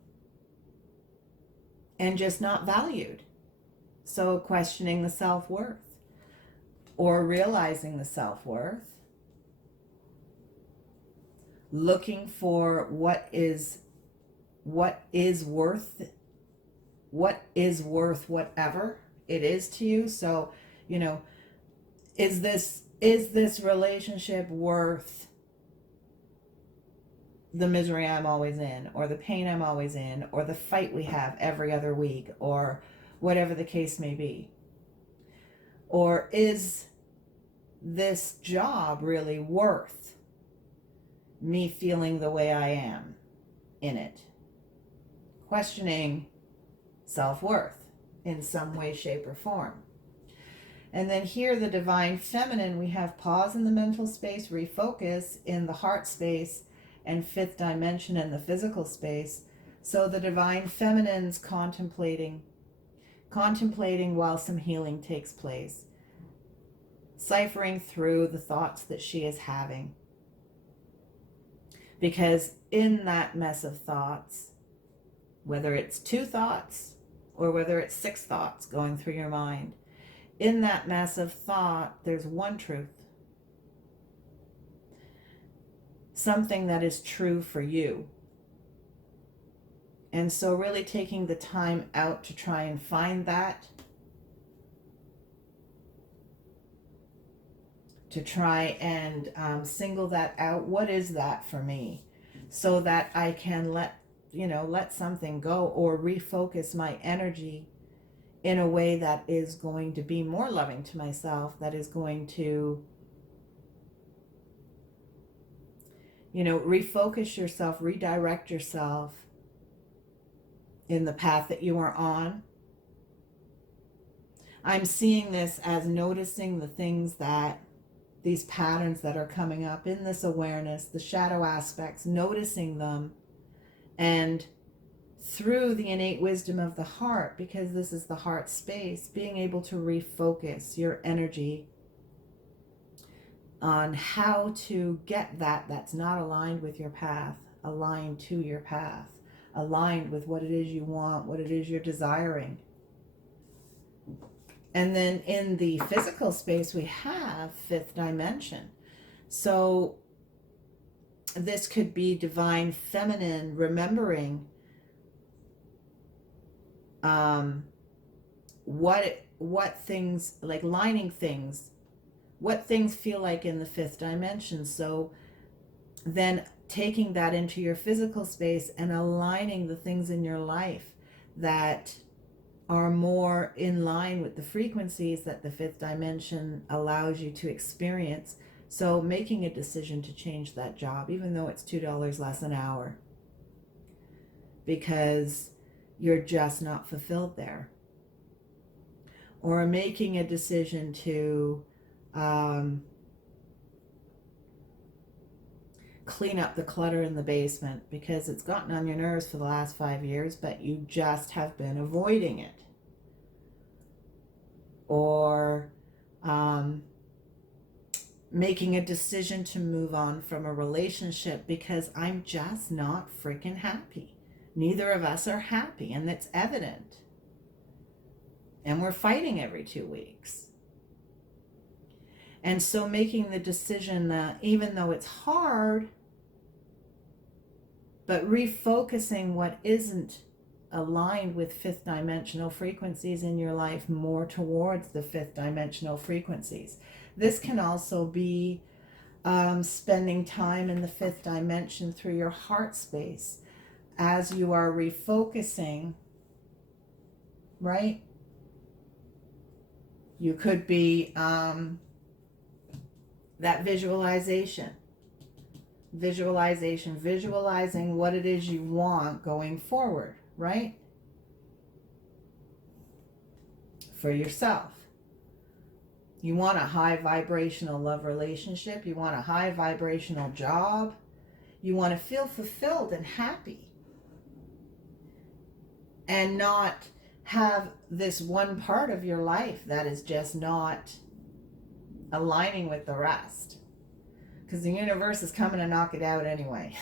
just not valued. So questioning the self-worth, or realizing the self-worth, looking for what is worth whatever it is to you. So, you know, is this relationship worth the misery I'm always in, or the pain I'm always in, or the fight we have every other week, or whatever the case may be? Or is this job really worth me feeling the way I am in it? Questioning self-worth in some way, shape, or form. And then here, the divine feminine, we have pause in the mental space, refocus in the heart space, and fifth dimension in the physical space. So the divine feminine's contemplating while some healing takes place, ciphering through the thoughts that she is having. Because in that mess of thoughts, whether it's 2 thoughts or whether it's 6 thoughts going through your mind, in that mess of thought, there's one truth. Something that is true for you. And so really taking the time out to try and find that, to try and single that out. What is that for me? So that I can let something go, or refocus my energy in a way that is going to be more loving to myself, that is going to, refocus yourself, redirect yourself in the path that you are on. I'm seeing this as noticing the things these patterns that are coming up in this awareness, the shadow aspects, noticing them, and through the innate wisdom of the heart, because this is the heart space, being able to refocus your energy on how to get that's not aligned with your path, aligned to your path, aligned with what it is you want, what it is you're desiring. And then in the physical space, we have fifth dimension. So this could be divine feminine remembering what things, like lining things, what things feel like in the fifth dimension. So then taking that into your physical space and aligning the things in your life that are more in line with the frequencies that the fifth dimension allows you to experience. So making a decision to change that job, even though it's $2 less an hour, because you're just not fulfilled there. Or making a decision to clean up the clutter in the basement because it's gotten on your nerves for the last 5 years, but you just have been avoiding it. Or making a decision to move on from a relationship because I'm just not freaking happy. Neither of us are happy, and it's evident. And we're fighting every 2 weeks. And so making the decision that even though it's hard, but refocusing what isn't aligned with fifth dimensional frequencies in your life more towards the fifth dimensional frequencies. This can also be spending time in the fifth dimension through your heart space as you are refocusing, right? You could be that visualizing what it is you want going forward, right? For yourself. You want a high vibrational love relationship. You want a high vibrational job. You want to feel fulfilled and happy. And not have this one part of your life that is just not aligning with the rest, because the universe is coming to knock it out anyway.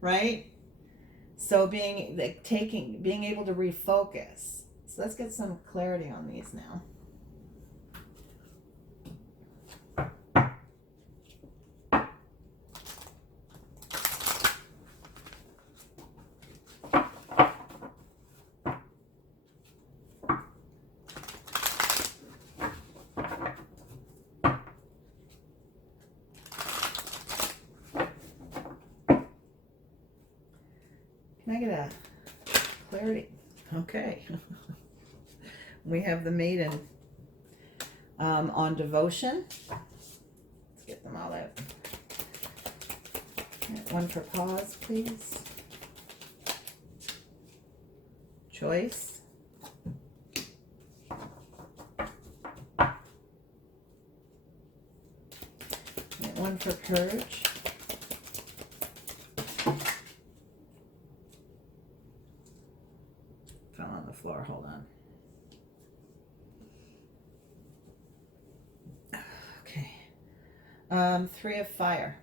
Right? So being able to refocus. So let's get some clarity on these now. Can I get a clarity? Okay. We have the Maiden on devotion. Let's get them all out. One for pause, please. Choice. One for purge. Fell on the floor, hold on. Okay. 3 of fire.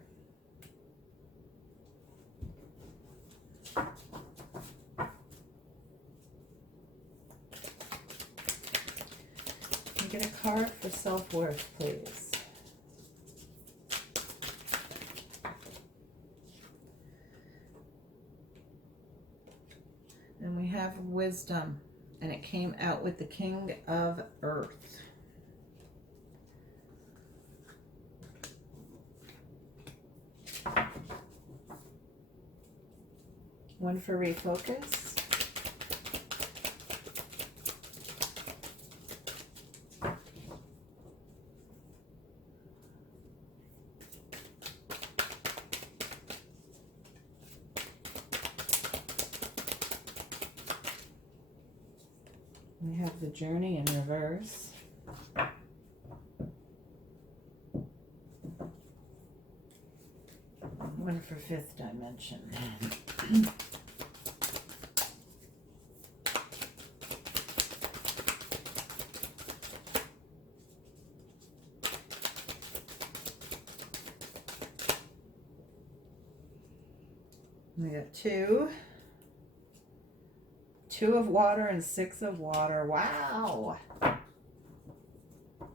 Can you get a card for self-worth, please? And we have wisdom, and it came out with the King of Earth. One for refocus. We have the journey in reverse. One for 5th dimension. We got 2 of water and 6 of water. Wow.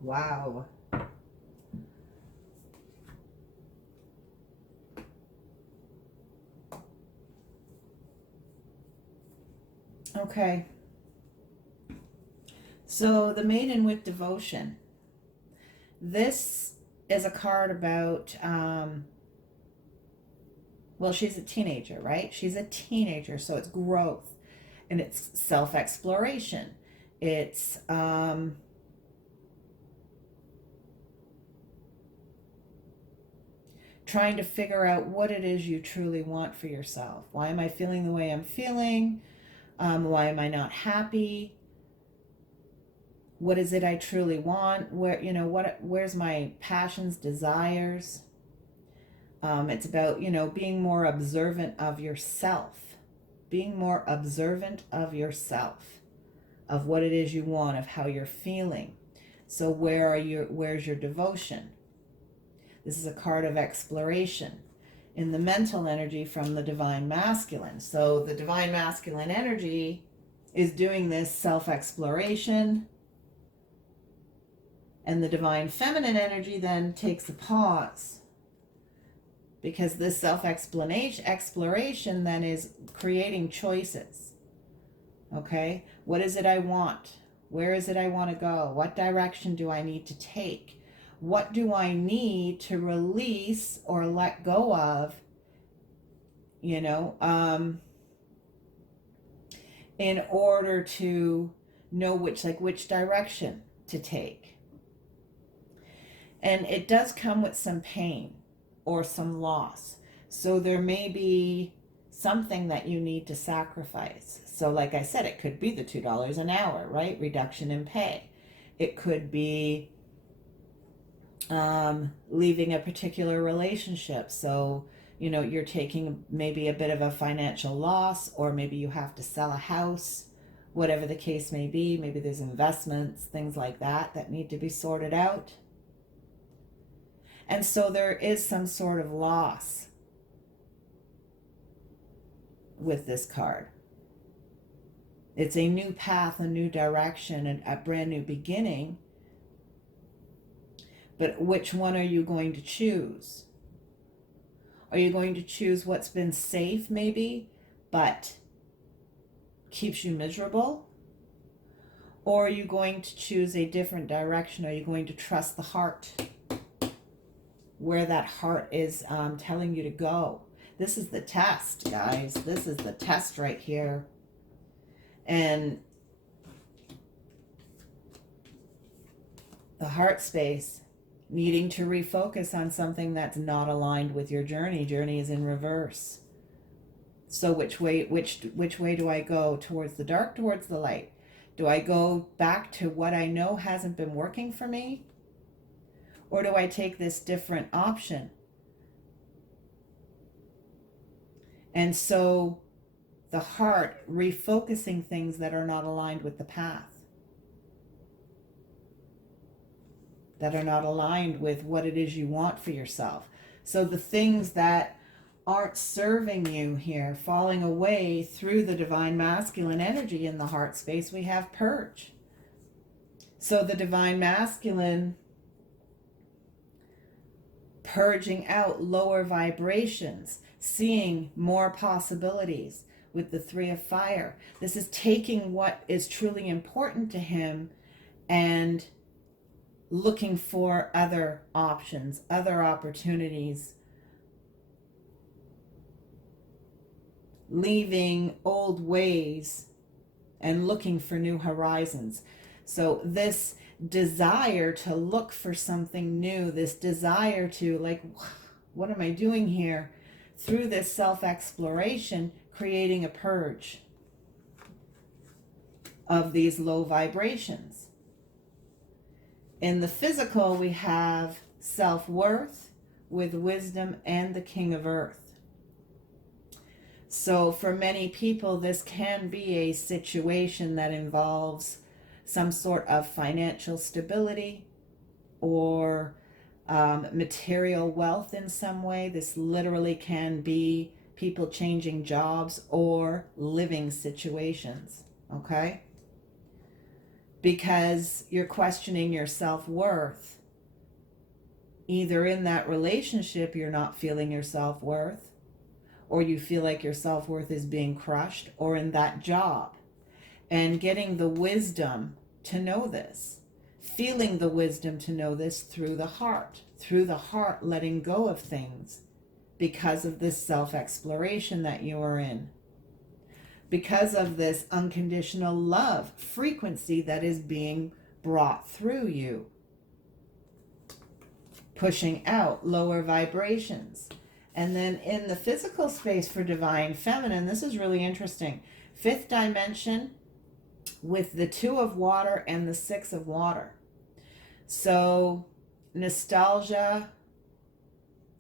Wow. Okay. So the Maiden with devotion. This is a card about, well, she's a teenager, right? She's a teenager, so it's growth. And it's self-exploration. It's trying to figure out what it is you truly want for yourself. Why am I feeling the way I'm feeling? Why am I not happy? What is it I truly want? Where, you know, where's my passions, desires? It's about, you know, being more observant of yourself. Being more observant of yourself, of what it is you want, of how you're feeling. So where's your devotion? This is a card of exploration in the mental energy from the divine masculine. So the divine masculine energy is doing this self-exploration, and the divine feminine energy then takes a pause. Because this self-exploration then is creating choices. Okay? What is it I want? Where is it I want to go? What direction do I need to take? What do I need to release or let go of, you know, in order to know which direction to take? And it does come with some pain or some loss. So there may be something that you need to sacrifice. So like I said, it could be the $2 an hour, right? Reduction in pay. It could be leaving a particular relationship. So, you know, you're taking maybe a bit of a financial loss, or maybe you have to sell a house, whatever the case may be. Maybe there's investments, things like that that need to be sorted out. And so there is some sort of loss with this card. It's a new path, a new direction, and a brand new beginning. But which one are you going to choose? Are you going to choose what's been safe maybe, but keeps you miserable? Or are you going to choose a different direction? Are you going to trust the heart? Where that heart is telling you to go. This is the test, guys. This is the test right here. And the heart space, needing to refocus on something that's not aligned with your journey. Journey is in reverse. So which way do I go? Towards the dark, towards the light? Do I go back to what I know hasn't been working for me? Or do I take this different option? And so the heart refocusing things that are not aligned with the path, that are not aligned with what it is you want for yourself. So the things that aren't serving you here, falling away through the divine masculine energy in the heart space, we have purge. So the divine masculine purging out lower vibrations, seeing more possibilities with the Three of Fire. This is taking what is truly important to him and looking for other options, other opportunities, leaving old ways and looking for new horizons. So this desire to look for something new, this desire to, like, what am I doing here? Through this self-exploration, creating a purge of these low vibrations. In the physical, we have self-worth with wisdom and the King of Earth. So for many people, this can be a situation that involves some sort of financial stability or material wealth in some way. This literally can be people changing jobs or living situations, okay? Because you're questioning your self-worth. Either in that relationship, you're not feeling your self-worth, or you feel like your self-worth is being crushed, or in that job. And getting the wisdom to know this, feeling the wisdom to know this through the heart, letting go of things because of this self-exploration that you are in, because of this unconditional love frequency that is being brought through you, pushing out lower vibrations. And then in the physical space for divine feminine, this is really interesting. Fifth dimension with the Two of Water and the Six of Water. So nostalgia,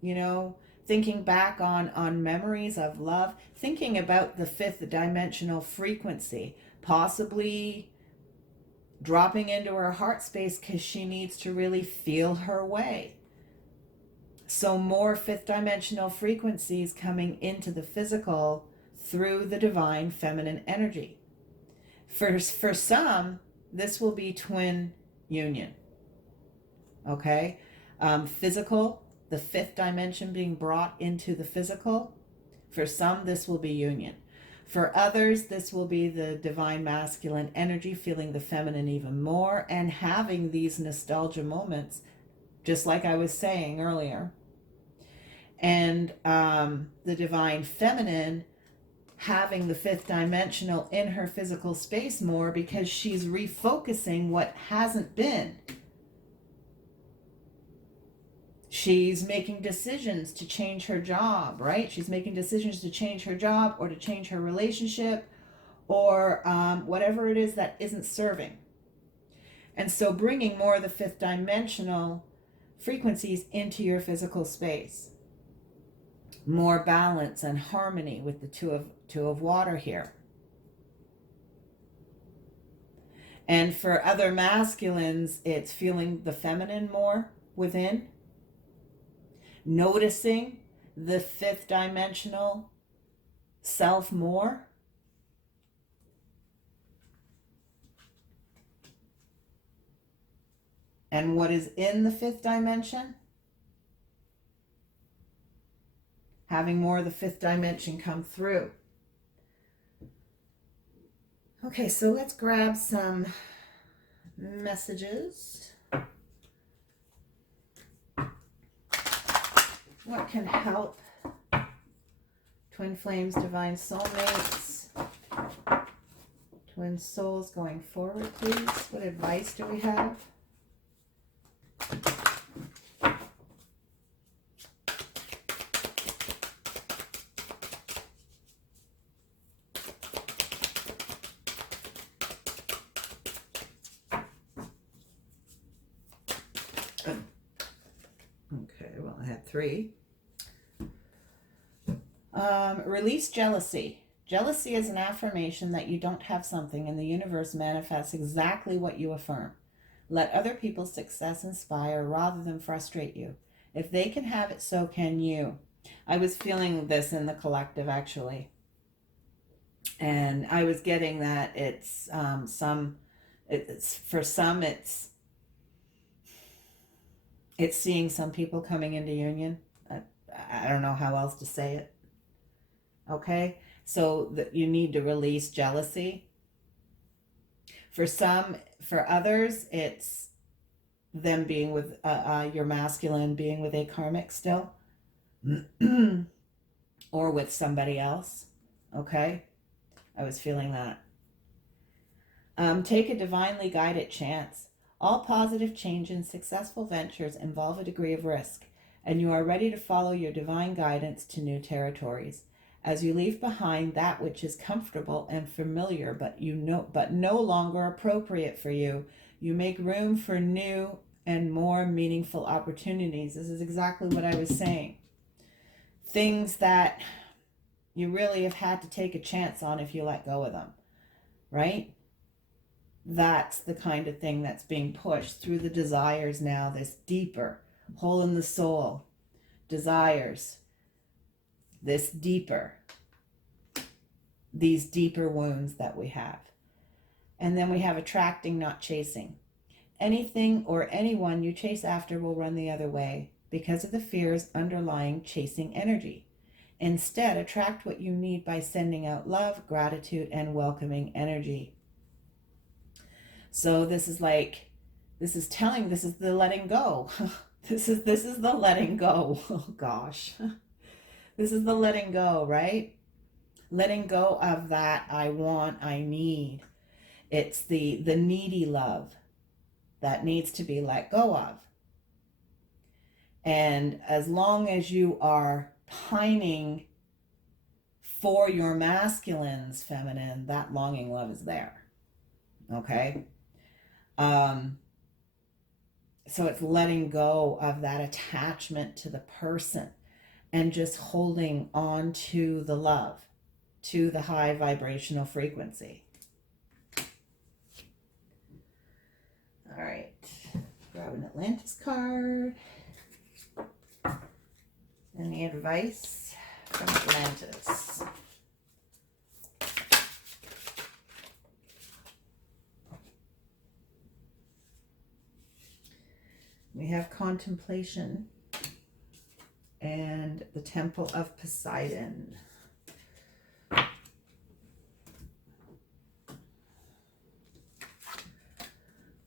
you know, thinking back on memories of love, thinking about the fifth dimensional frequency, possibly dropping into her heart space because she needs to really feel her way. So more fifth dimensional frequencies coming into the physical through the divine feminine energy. For some, this will be twin union. Okay? Physical, the fifth dimension being brought into the physical. For some, this will be union. For others, this will be the divine masculine energy, feeling the feminine even more and having these nostalgia moments, just like I was saying earlier. And the divine feminine having the fifth dimensional in her physical space more because she's refocusing what hasn't been. She's making decisions to change her job, right? She's making decisions to change her job or to change her relationship or whatever it is that isn't serving. And so bringing more of the fifth dimensional frequencies into your physical space. More balance and harmony with the two of water here. And for other masculines, it's feeling the feminine more within, noticing the fifth dimensional self more. And what is in the fifth dimension, having more of the fifth dimension come through. Okay, so let's grab some messages. What can help twin flames, divine soulmates, twin souls going forward, please? What advice do we have? Okay, well, I had 3. Release jealousy. Jealousy is an affirmation that you don't have something, and the universe manifests exactly what you affirm. Let other people's success inspire rather than frustrate you. If they can have it, so can you. I was feeling this in the collective, actually. And I was getting that it's for some, it's seeing some people coming into union. I don't know how else to say it. Okay, so that you need to release jealousy. For some, for others, it's them being with your masculine being with a karmic still, or with somebody else. Okay, I was feeling that. Take a divinely guided chance. All positive change and successful ventures involve a degree of risk, and you are ready to follow your divine guidance to new territories. As you leave behind that which is comfortable and familiar, but no longer appropriate for you, you make room for new and more meaningful opportunities. This is exactly what I was saying. Things that you really have had to take a chance on if you let go of them, right? That's the kind of thing that's being pushed through the desires now, this deeper hole in the soul, desires, this deeper, these deeper wounds that we have. And then we have attracting, not chasing. Anything or anyone you chase after will run the other way because of the fears underlying chasing energy. Instead, attract what you need by sending out love, gratitude, and welcoming energy. So this is like, this is the letting go. This is the letting go. Oh gosh. This is the letting go, right? Letting go of that I want, I need. It's the needy love that needs to be let go of. And as long as you are pining for your masculines, feminine, that longing love is there. Okay? So it's letting go of that attachment to the person and just holding on to the love, to the high vibrational frequency. All right, grab an Atlantis card. Any advice from Atlantis? We have contemplation and the Temple of Poseidon.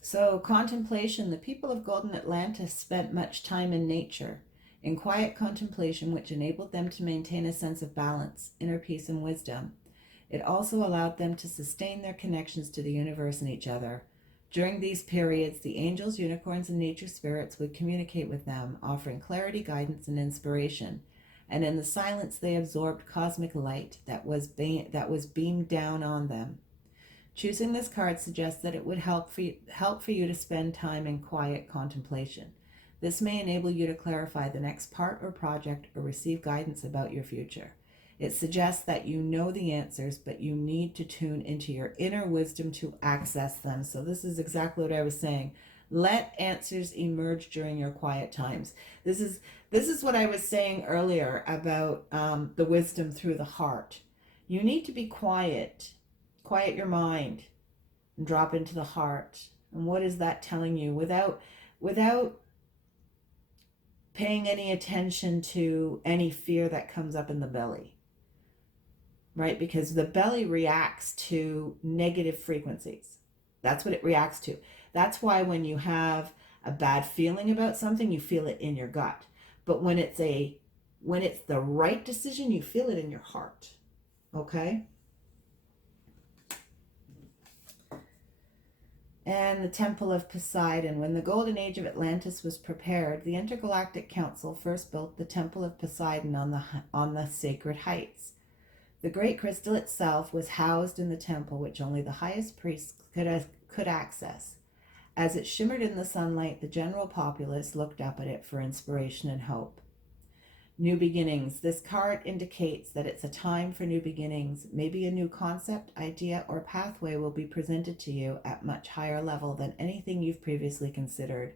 So contemplation, the people of Golden Atlantis spent much time in nature, in quiet contemplation, which enabled them to maintain a sense of balance, inner peace, and wisdom. It also allowed them to sustain their connections to the universe and each other. During these periods, the angels, unicorns, and nature spirits would communicate with them, offering clarity, guidance, and inspiration. And in the silence, they absorbed cosmic light that was beamed down on them. Choosing this card suggests that it would help for you to spend time in quiet contemplation. This may enable you to clarify the next part or project or receive guidance about your future. It suggests that you know the answers, but you need to tune into your inner wisdom to access them. So this is exactly what I was saying. Let answers emerge during your quiet times. This is what I was saying earlier about the wisdom through the heart. You need to be quiet. Quiet your mind and drop into the heart. And what is that telling you? Without paying any attention to any fear that comes up in the belly. Right? Because the belly reacts to negative frequencies. That's what it reacts to. That's why when you have a bad feeling about something, you feel it in your gut. But when it's the right decision, you feel it in your heart. Okay? And the Temple of Poseidon. When the Golden Age of Atlantis was prepared, the Intergalactic Council first built the Temple of Poseidon on the sacred heights. The great crystal itself was housed in the temple, which only the highest priests could access. As it shimmered in the sunlight, the general populace looked up at it for inspiration and hope. New beginnings. This card indicates that it's a time for new beginnings. Maybe a new concept, idea, or pathway will be presented to you at much higher level than anything you've previously considered.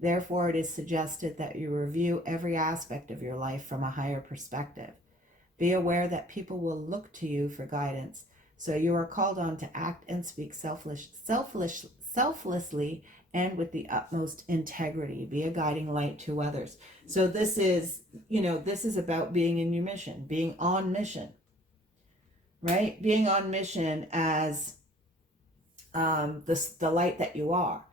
Therefore, it is suggested that you review every aspect of your life from a higher perspective. Be aware that people will look to you for guidance, so you are called on to act and speak selflessly and with the utmost integrity. Be a guiding light to others. So this is about being in your mission, being on mission, right? Being on mission as the light that you are.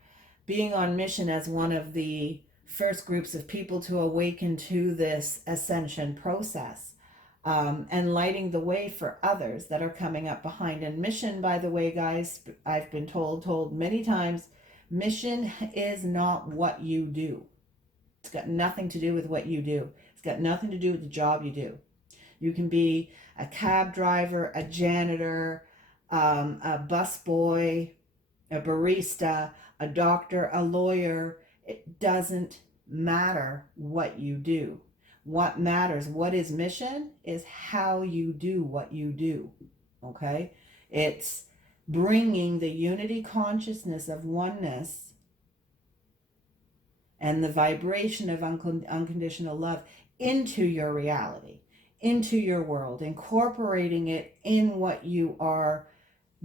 Being on mission as one of the first groups of people to awaken to this ascension process. And lighting the way for others that are coming up behind. And mission, by the way, guys, I've been told many times, mission is not what you do. It's got nothing to do with what you do. It's got nothing to do with the job you do. You can be a cab driver, a janitor, a busboy, a barista, a doctor, a lawyer. It doesn't matter what you do. What matters, what is mission, is how you do what you do, okay? It's bringing the unity consciousness of oneness and the vibration of unconditional love into your reality, into your world, incorporating it in what you are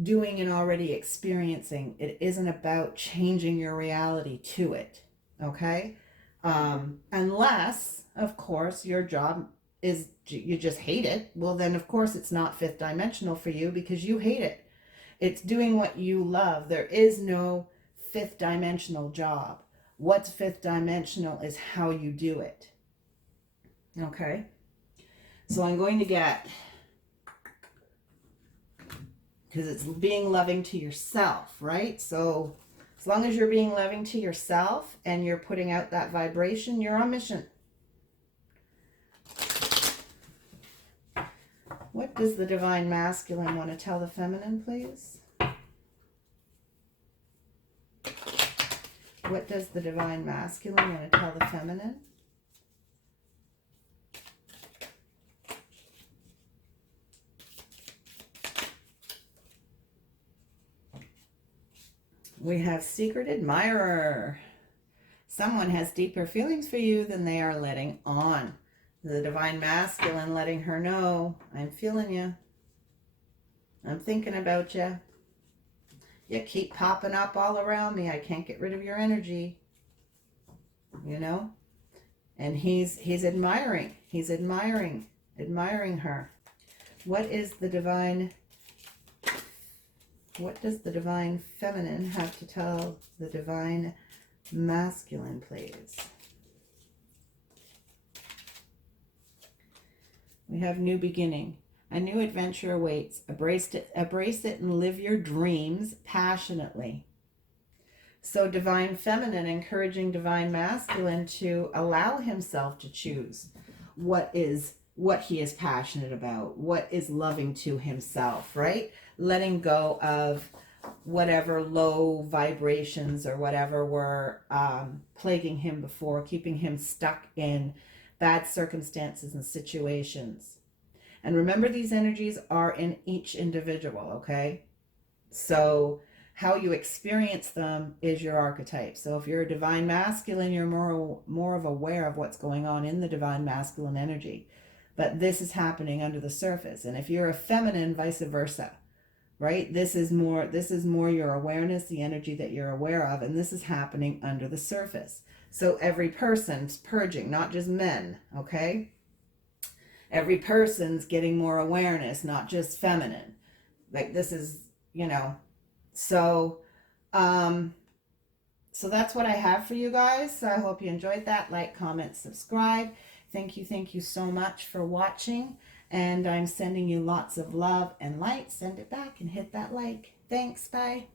doing and already experiencing. It isn't about changing your reality to it, okay? Unless, of course, your job is you just hate it. Well, then, of course, it's not fifth dimensional for you because you hate it. It's doing what you love. There is no fifth dimensional job. What's fifth dimensional is how you do it. Okay? So I'm going to get, because it's being loving to yourself, right? So as long as you're being loving to yourself and you're putting out that vibration, you're on mission. What does the Divine Masculine want to tell the Feminine, please? What does the Divine Masculine want to tell the Feminine? We have Secret Admirer. Someone has deeper feelings for you than they are letting on. The Divine Masculine letting her know, I'm feeling you. I'm thinking about you. You keep popping up all around me. I can't get rid of your energy. You know? And he's admiring. He's admiring her. What does the Divine Feminine have to tell the Divine Masculine, please? We have new beginning. A new adventure awaits. Embrace it and live your dreams passionately. So Divine Feminine encouraging Divine Masculine to allow himself to choose what he is passionate about, what is loving to himself, right? Letting go of whatever low vibrations or whatever were plaguing him before, keeping him stuck in bad circumstances and situations. And remember, these energies are in each individual, okay? So how you experience them is your archetype. So if you're a divine masculine, you're more of aware of what's going on in the divine masculine energy. But this is happening under the surface. And if you're a feminine, vice versa, right? This is more your awareness, the energy that you're aware of, and this is happening under the surface. So every person's purging, not just men, okay? Every person's getting more awareness, not just feminine. Like this is, you know, so so that's what I have for you guys. So I hope you enjoyed that. Like, comment, subscribe. Thank you so much for watching. And I'm sending you lots of love and light. Send it back and hit that like. Thanks. Bye.